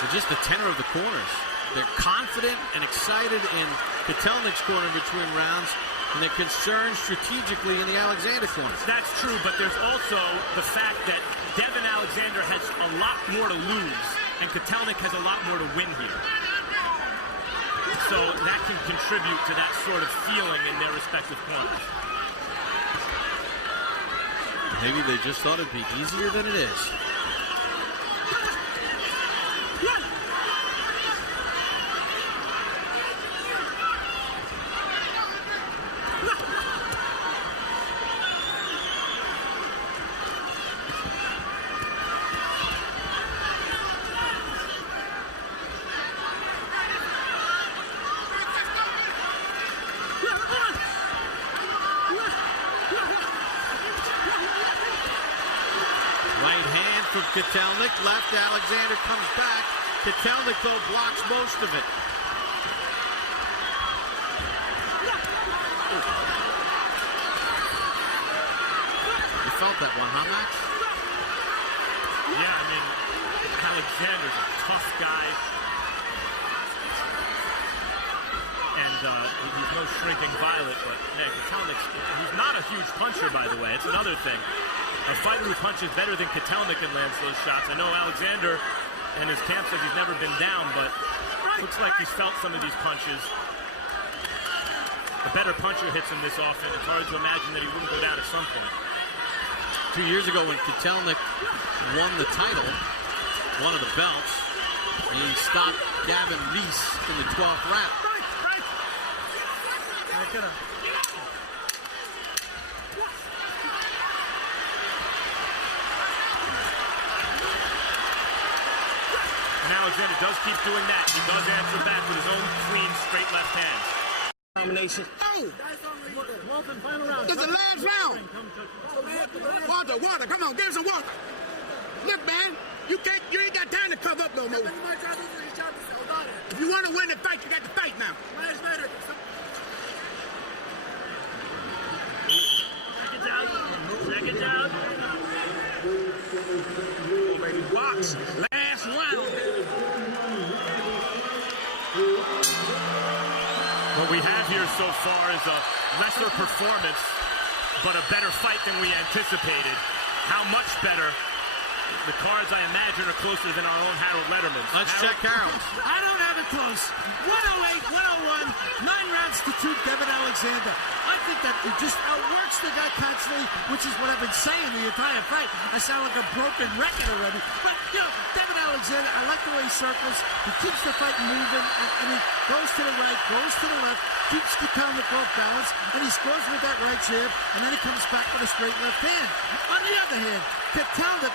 But just the tenor of the corners. They're confident and excited in Kotelnik's corner between rounds, and they're concerned strategically in the Alexander corner. That's true, but there's also the fact that Devon Alexander has a lot more to lose, and Kotelnik has a lot more to win here. So that can contribute to that sort of feeling in their respective corners. Maybe they just thought it'd be easier than it is. Kotelnik, left, Alexander comes back. Kotelnik, though, blocks most of it. You felt that one, huh, Max? Yeah, I mean, Alexander's a tough guy. And he's no shrinking violet, but man, Kotelnik, he's not a huge puncher, by the way. It's another thing. A fighter who punches better than Kotelnik and lands those shots. I know Alexander and his camp says he's never been down, but looks like he's felt some of these punches. A better puncher hits him this often. It's hard to imagine that he wouldn't go down at some point. 2 years ago when Kotelnik won the title, one of the belts, he stopped Gavin Reese in the 12th round. And Alexander does keep doing that. He does answer back with his own clean, straight left hand. Combination. Oh! That's the last round. Water, come on, give us some water. Look, man, you ain't got time to cover up no more. If you want to win the fight, you got to fight now. Second down. Oh, baby, box. Last round. What we have here so far is a lesser performance, but a better fight than we anticipated. How much better? The cards, I imagine, are closer than our own Harold Letterman. Let's check Harold. I don't have it close. 108, 101, 9 rounds to 2, Devon Alexander. I think that he just outworks the guy constantly, which is what I've been saying the entire fight. I sound like a broken record already. But, you know, Devon Alexander, I like the way he circles. He keeps the fight moving, and he goes to the right, goes to the left, keeps Kotelnik off balance, and he scores with that right jab, and then he comes back with a straight left hand. On the other hand, Kotelnik,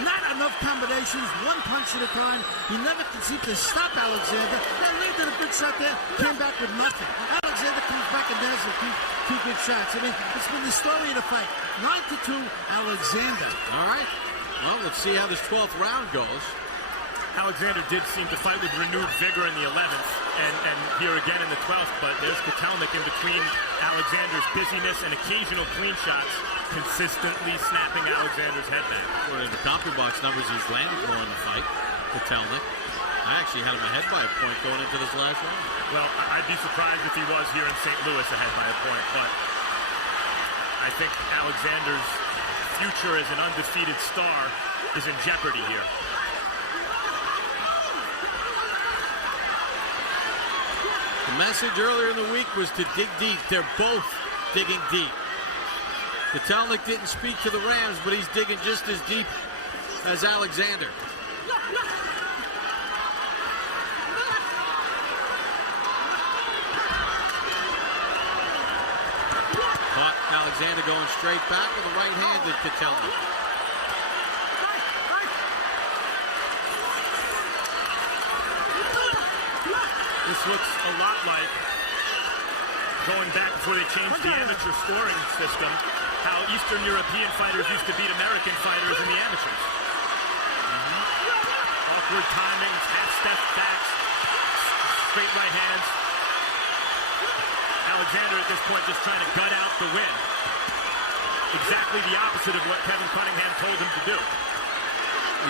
not enough combinations, one punch at a time. He never can seem to stop Alexander. Then landed a big shot there, came back with nothing. Alexander comes back and does two big shots. I mean, it's been the story of the fight. 9-2, Alexander. All right. Well, let's see how this 12th round goes. Alexander did seem to fight with renewed vigor in the 11th, and here again in the 12th, but there's Kotelnik in between Alexander's busyness and occasional clean shots, consistently snapping Alexander's head back. According to the CompuBox numbers, he's landed more in the fight, Kotelnik. I actually had him ahead by a point going into this last round. Well, I'd be surprised if he was here in St. Louis ahead by a point, but I think Alexander's future as an undefeated star is in jeopardy here. The message earlier in the week was to dig deep. They're both digging deep. Kotelnik didn't speak to the Rams, but he's digging just as deep as Alexander. But Alexander going straight back with a right-handed Kotelnik. This looks a lot like, going back before they changed the amateur scoring system, how Eastern European fighters used to beat American fighters in the amateurs. Awkward timing, half-step backs, straight right hands. Alexander at this point just trying to gut out the win. Exactly the opposite of what Kevin Cunningham told him to do.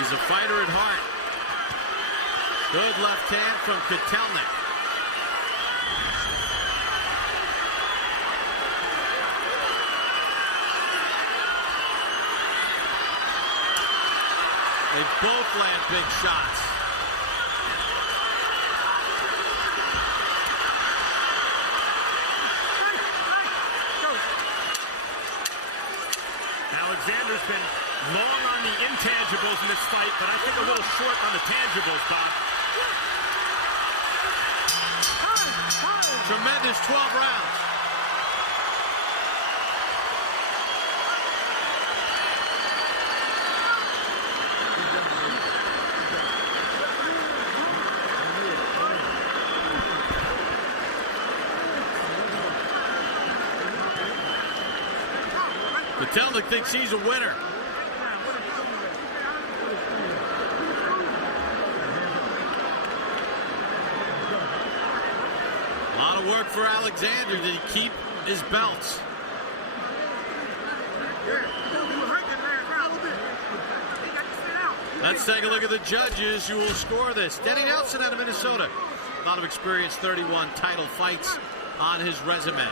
He's a fighter at heart. Good left hand from Kotelnik. They both land big shots. Alexander's been long on the intangibles in this fight, but I think a little short on the tangibles, Bob. Tremendous 12 rounds. Kotelnik thinks he's a winner. A lot of work for Alexander. Did he keep his belts? Let's take a look at the judges who will score this. Denny Nelson out of Minnesota. A lot of experience, 31 title fights on his resume.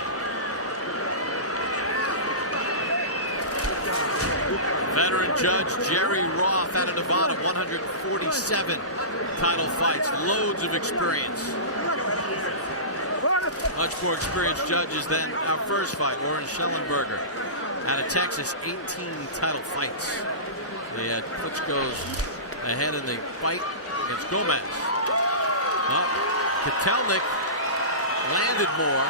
Veteran judge Jerry Roth out of Nevada, 147 title fights, loads of experience. Much more experienced judges than our first fight, Oren Schellenberger out of Texas, 18 title fights. The Klitschko's ahead in the fight against Gomez. Kotelnik landed more.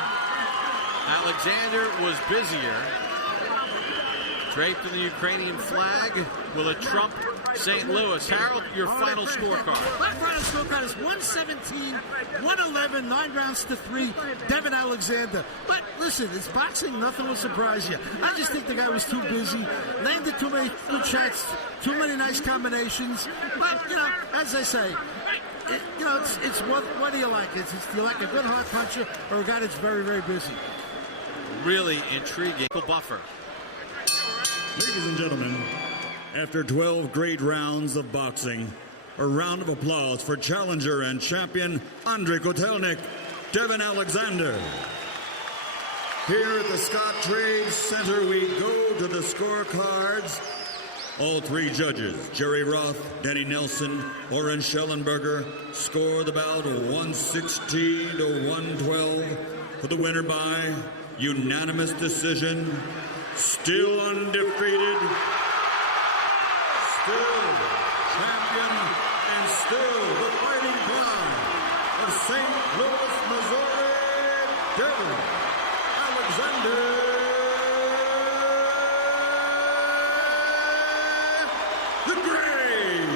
Alexander was busier. Draped in the Ukrainian flag, will it trump St. Louis? Harold, your final scorecard. My final scorecard is 117-111, 9 rounds to 3, Devon Alexander. But listen, it's boxing, nothing will surprise you. I just think the guy was too busy, landed too many good shots, too many nice combinations. But, you know, as I say, it's what do you like? Do you like a good hard puncher or a guy that's very, very busy? Really intriguing. Buffer. Ladies and gentlemen, after 12 great rounds of boxing, a round of applause for challenger and champion Andriy Kotelnik, Devon Alexander. Here at the Scott Trade Center, we go to the scorecards. All three judges, Jerry Roth, Denny Nelson, Oren Schellenberger, score the bout 116 to 112 for the winner by unanimous decision. Still undefeated, still champion, and still the fighting crown of St. Louis, Missouri, Devon Alexander the Great.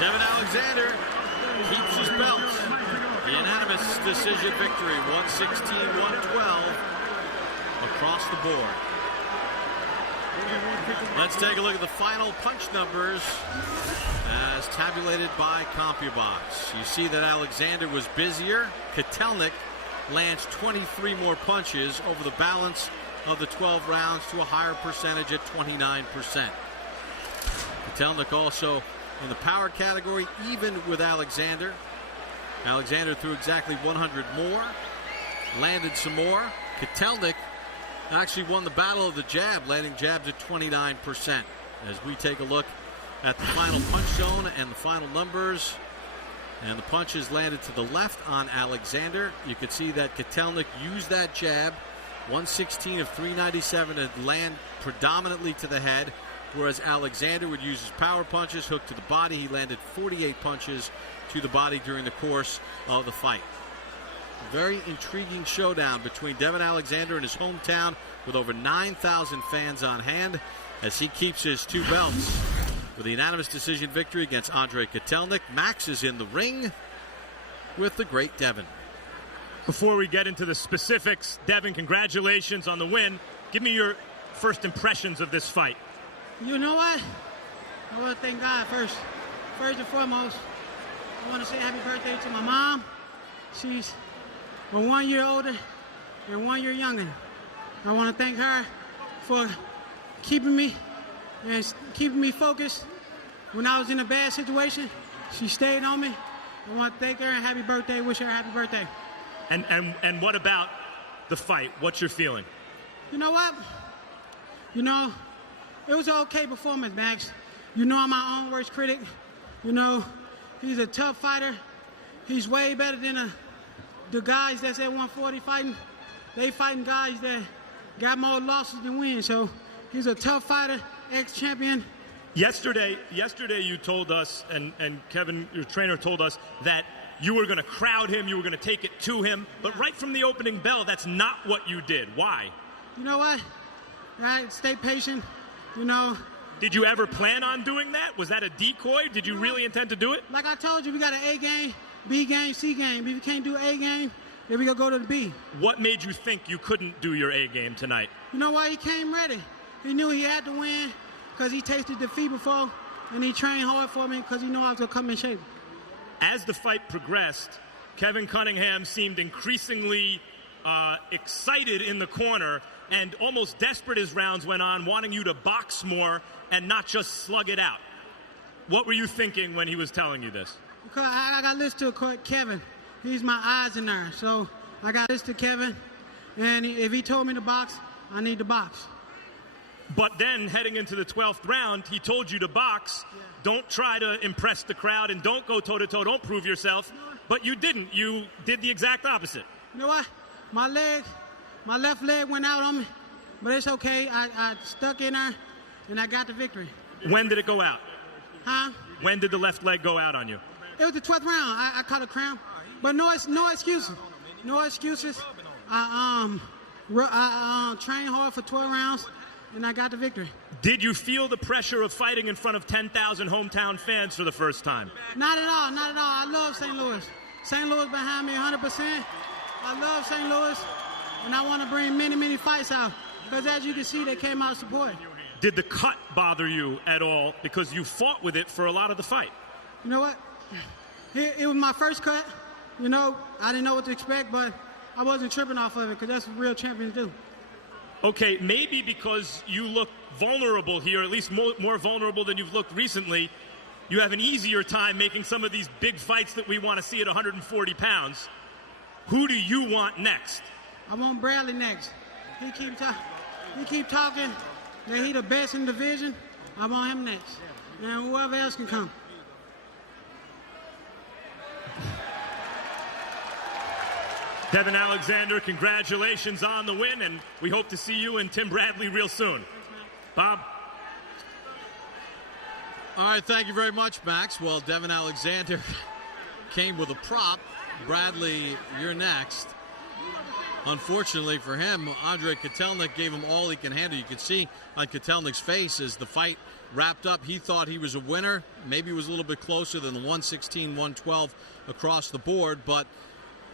Devon Alexander keeps his belts. The unanimous decision victory, 116-112 across the board. Let's take a look at the final punch numbers as tabulated by CompuBox. You see that Alexander was busier. Kotelnik lands 23 more punches over the balance of the 12 rounds to a higher percentage at 29%. Kotelnik also in the power category, even with Alexander. Alexander threw exactly 100 more, landed some more. Kotelnik actually won the battle of the jab, landing jabs at 29%. As we take a look at the final punch zone and the final numbers, and the punches landed to the left on Alexander. You could see that Kotelnik used that jab, 116 of 397, to land predominantly to the head, whereas Alexander would use his power punches, hook to the body. He landed 48 punches to the body during the course of the fight. Very intriguing showdown between Devon Alexander and his hometown with over 9,000 fans on hand as he keeps his 2 belts with a unanimous decision victory against Andriy Kotelnik. Max is in the ring with the great Devon. Before we get into the specifics, Devon, congratulations on the win. Give me your first impressions of this fight. You know what? I want to thank God first. First and foremost, I want to say happy birthday to my mom. She's 1 year older and 1 year younger. I want to thank her for keeping me focused when I was in a bad situation. She stayed on me. I want to thank her and happy birthday. Wish her a happy birthday. And what about the fight? What's your feeling? You know what? You know, it was an okay performance, Max. You know I'm my own worst critic. You know, he's a tough fighter. He's way better than the guys that's at 140 fighting. They fighting guys that got more losses than wins. So he's a tough fighter, ex-champion. Yesterday you told us, and Kevin, your trainer, told us that you were going to crowd him, you were going to take it to him, but right from the opening bell, that's not what you did. Why? You know what? Right, stay patient, you know. Did you ever plan on doing that? Was that a decoy? Did you really intend to do it? Like I told you, we got an A game, B game, C game. If you can't do A game, then we gonna go to the B. What made you think you couldn't do your A game tonight? You know why? He came ready. He knew he had to win because he tasted defeat before, and he trained hard for me because he knew I was gonna come in shape. As the fight progressed, Kevin Cunningham seemed increasingly excited in the corner and almost desperate as rounds went on, wanting you to box more and not just slug it out. What were you thinking when he was telling you this? Because I got to listen to Kevin. He's my eyes in there. So I got to listen to Kevin. And if he told me to box, I need to box. But then heading into the 12th round, he told you to box. Yeah. Don't try to impress the crowd and don't go toe-to-toe. Don't prove yourself. But you didn't. You did the exact opposite. You know what? My left leg went out on me. But it's okay. I stuck in there, and I got the victory. When did it go out? Huh? When did the left leg go out on you? It was the 12th round. I caught a cramp. But no excuses. No excuses. I trained hard for 12 rounds, and I got the victory. Did you feel the pressure of fighting in front of 10,000 hometown fans for the first time? Not at all. Not at all. I love St. Louis. St. Louis behind me 100%. I love St. Louis, and I want to bring many, many fights out. Because as you can see, they came out to support. Did the cut bother you at all? Because you fought with it for a lot of the fight. You know what? It was my first cut. You know, I didn't know what to expect, but I wasn't tripping off of it because that's what real champions do. Okay, maybe because you look vulnerable here, at least more vulnerable than you've looked recently, you have an easier time making some of these big fights that we want to see at 140 pounds. Who do you want next? I want Bradley next. He keep talking that he the best in the division. I want him next. And whoever else can come. Devon Alexander, congratulations on the win, and we hope to see you and Tim Bradley real soon. Bob? All right, thank you very much, Max. Well, Devon Alexander came with a prop. Bradley, you're next. Unfortunately for him, Andriy Kotelnik gave him all he can handle. You could see on Kotelnik's face as the fight wrapped up, he thought he was a winner. Maybe it was a little bit closer than the 116, 112 across the board, but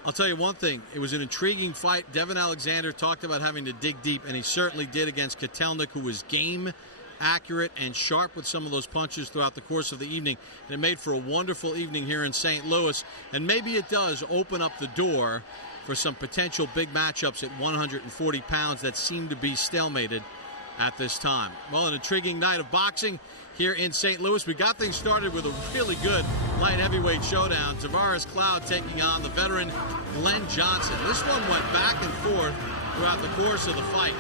I'll tell you one thing. It was an intriguing fight. Devon Alexander talked about having to dig deep, and he certainly did against Kotelnik, who was game, accurate, and sharp with some of those punches throughout the course of the evening. And it made for a wonderful evening here in St. Louis. And maybe it does open up the door for some potential big matchups at 140 pounds that seem to be stalemated at this time. Well, an intriguing night of boxing here in St. Louis. We got things started with a really good light heavyweight showdown. Tavares Cloud taking on the veteran Glenn Johnson. This one went back and forth throughout the course of the fight.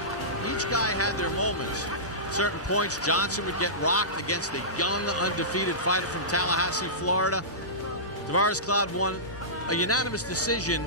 Each guy had their moments. At certain points, Johnson would get rocked against the young, undefeated fighter from Tallahassee, Florida. Tavares Cloud won a unanimous decision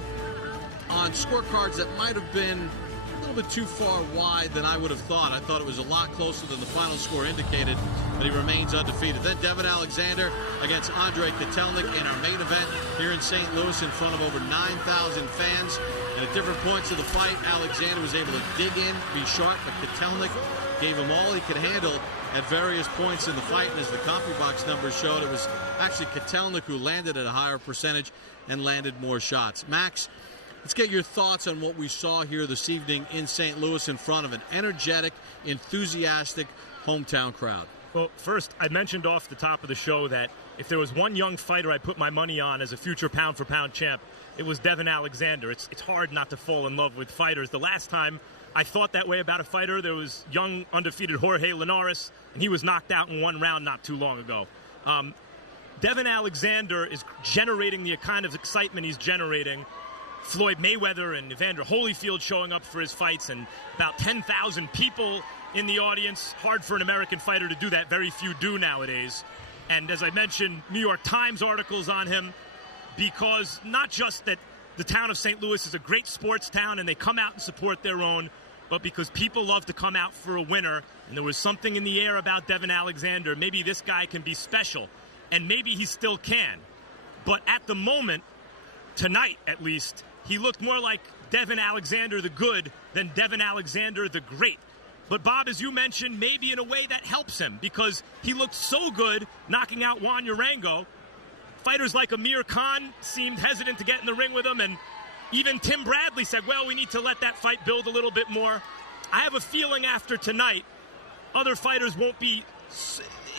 on scorecards that might have been a little bit too far wide than I would have thought. I thought it was a lot closer than the final score indicated. but he remains undefeated. Then Devon Alexander against Andriy Kotelnik in our main event here in St. Louis in front of over 9,000 fans. And at different points of the fight, Alexander was able to dig in, be sharp, but Kotelnik gave him all he could handle at various points in the fight. And as the CompuBox numbers showed, it was actually Kotelnik who landed at a higher percentage and landed more shots. Max, let's get your thoughts on what we saw here this evening in St. Louis in front of an energetic, enthusiastic hometown crowd. Well, first, I mentioned off the top of the show that if there was one young fighter I put my money on as a future pound-for-pound champ, it was Devon Alexander. It's hard not to fall in love with fighters. The last time I thought that way about a fighter, there was young, undefeated Jorge Linares, and he was knocked out in one round not too long ago. Devon Alexander is generating the kind of excitement he's generating. Floyd Mayweather and Evander Holyfield showing up for his fights, and about 10,000 people in the audience. Hard for an American fighter to do that. Very few do nowadays. And as I mentioned, New York Times articles on him, because not just that the town of St. Louis is a great sports town and they come out and support their own, but because people love to come out for a winner. And there was something in the air about Devon Alexander. Maybe this guy can be special, and maybe he still can. But at the moment, tonight at least, he looked more like Devon Alexander the good than Devon Alexander the great. But Bob, as you mentioned, maybe in a way that helps him, because he looked so good knocking out Juan Urango. Fighters like Amir Khan seemed hesitant to get in the ring with him, and even Tim Bradley said, well, we need to let that fight build a little bit more. I have a feeling after tonight, other fighters won't be,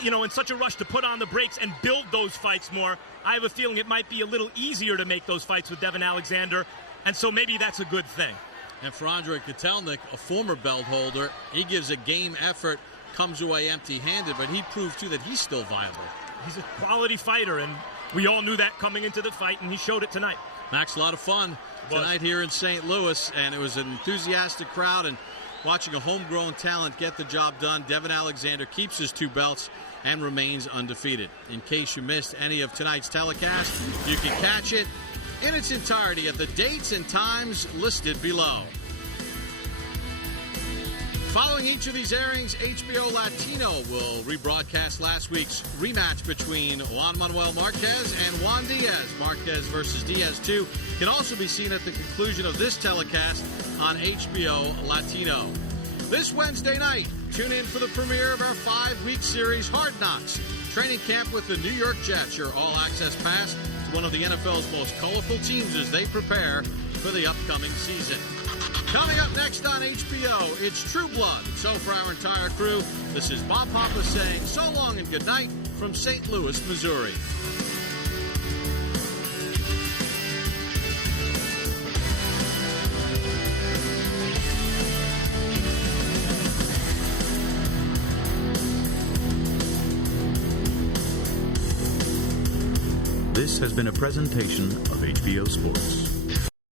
in such a rush to put on the brakes and build those fights more. I have a feeling it might be a little easier to make those fights with Devon Alexander, and so maybe that's a good thing. And for Andriy Kotelnik, a former belt holder, he gives a game effort, comes away empty-handed, but he proved, too, that he's still viable. He's a quality fighter, and we all knew that coming into the fight, and he showed it tonight. Max, a lot of fun tonight here in St. Louis, and it was an enthusiastic crowd, and watching a homegrown talent get the job done. Devon Alexander keeps his 2 belts and remains undefeated. In case you missed any of tonight's telecast, you can catch it in its entirety at the dates and times listed below. Following each of these airings, HBO Latino will rebroadcast last week's rematch between Juan Manuel Marquez and Juan Diaz. Marquez versus Diaz 2 can also be seen at the conclusion of this telecast on HBO Latino. This Wednesday night, tune in for the premiere of our 5-week series, Hard Knocks. Training camp with the New York Jets, your all-access pass to one of the NFL's most colorful teams as they prepare for the upcoming season. Coming up next on HBO, it's True Blood. So for our entire crew, this is Bob Papa saying so long and good night from St. Louis, Missouri. This has been a presentation of HBO Sports.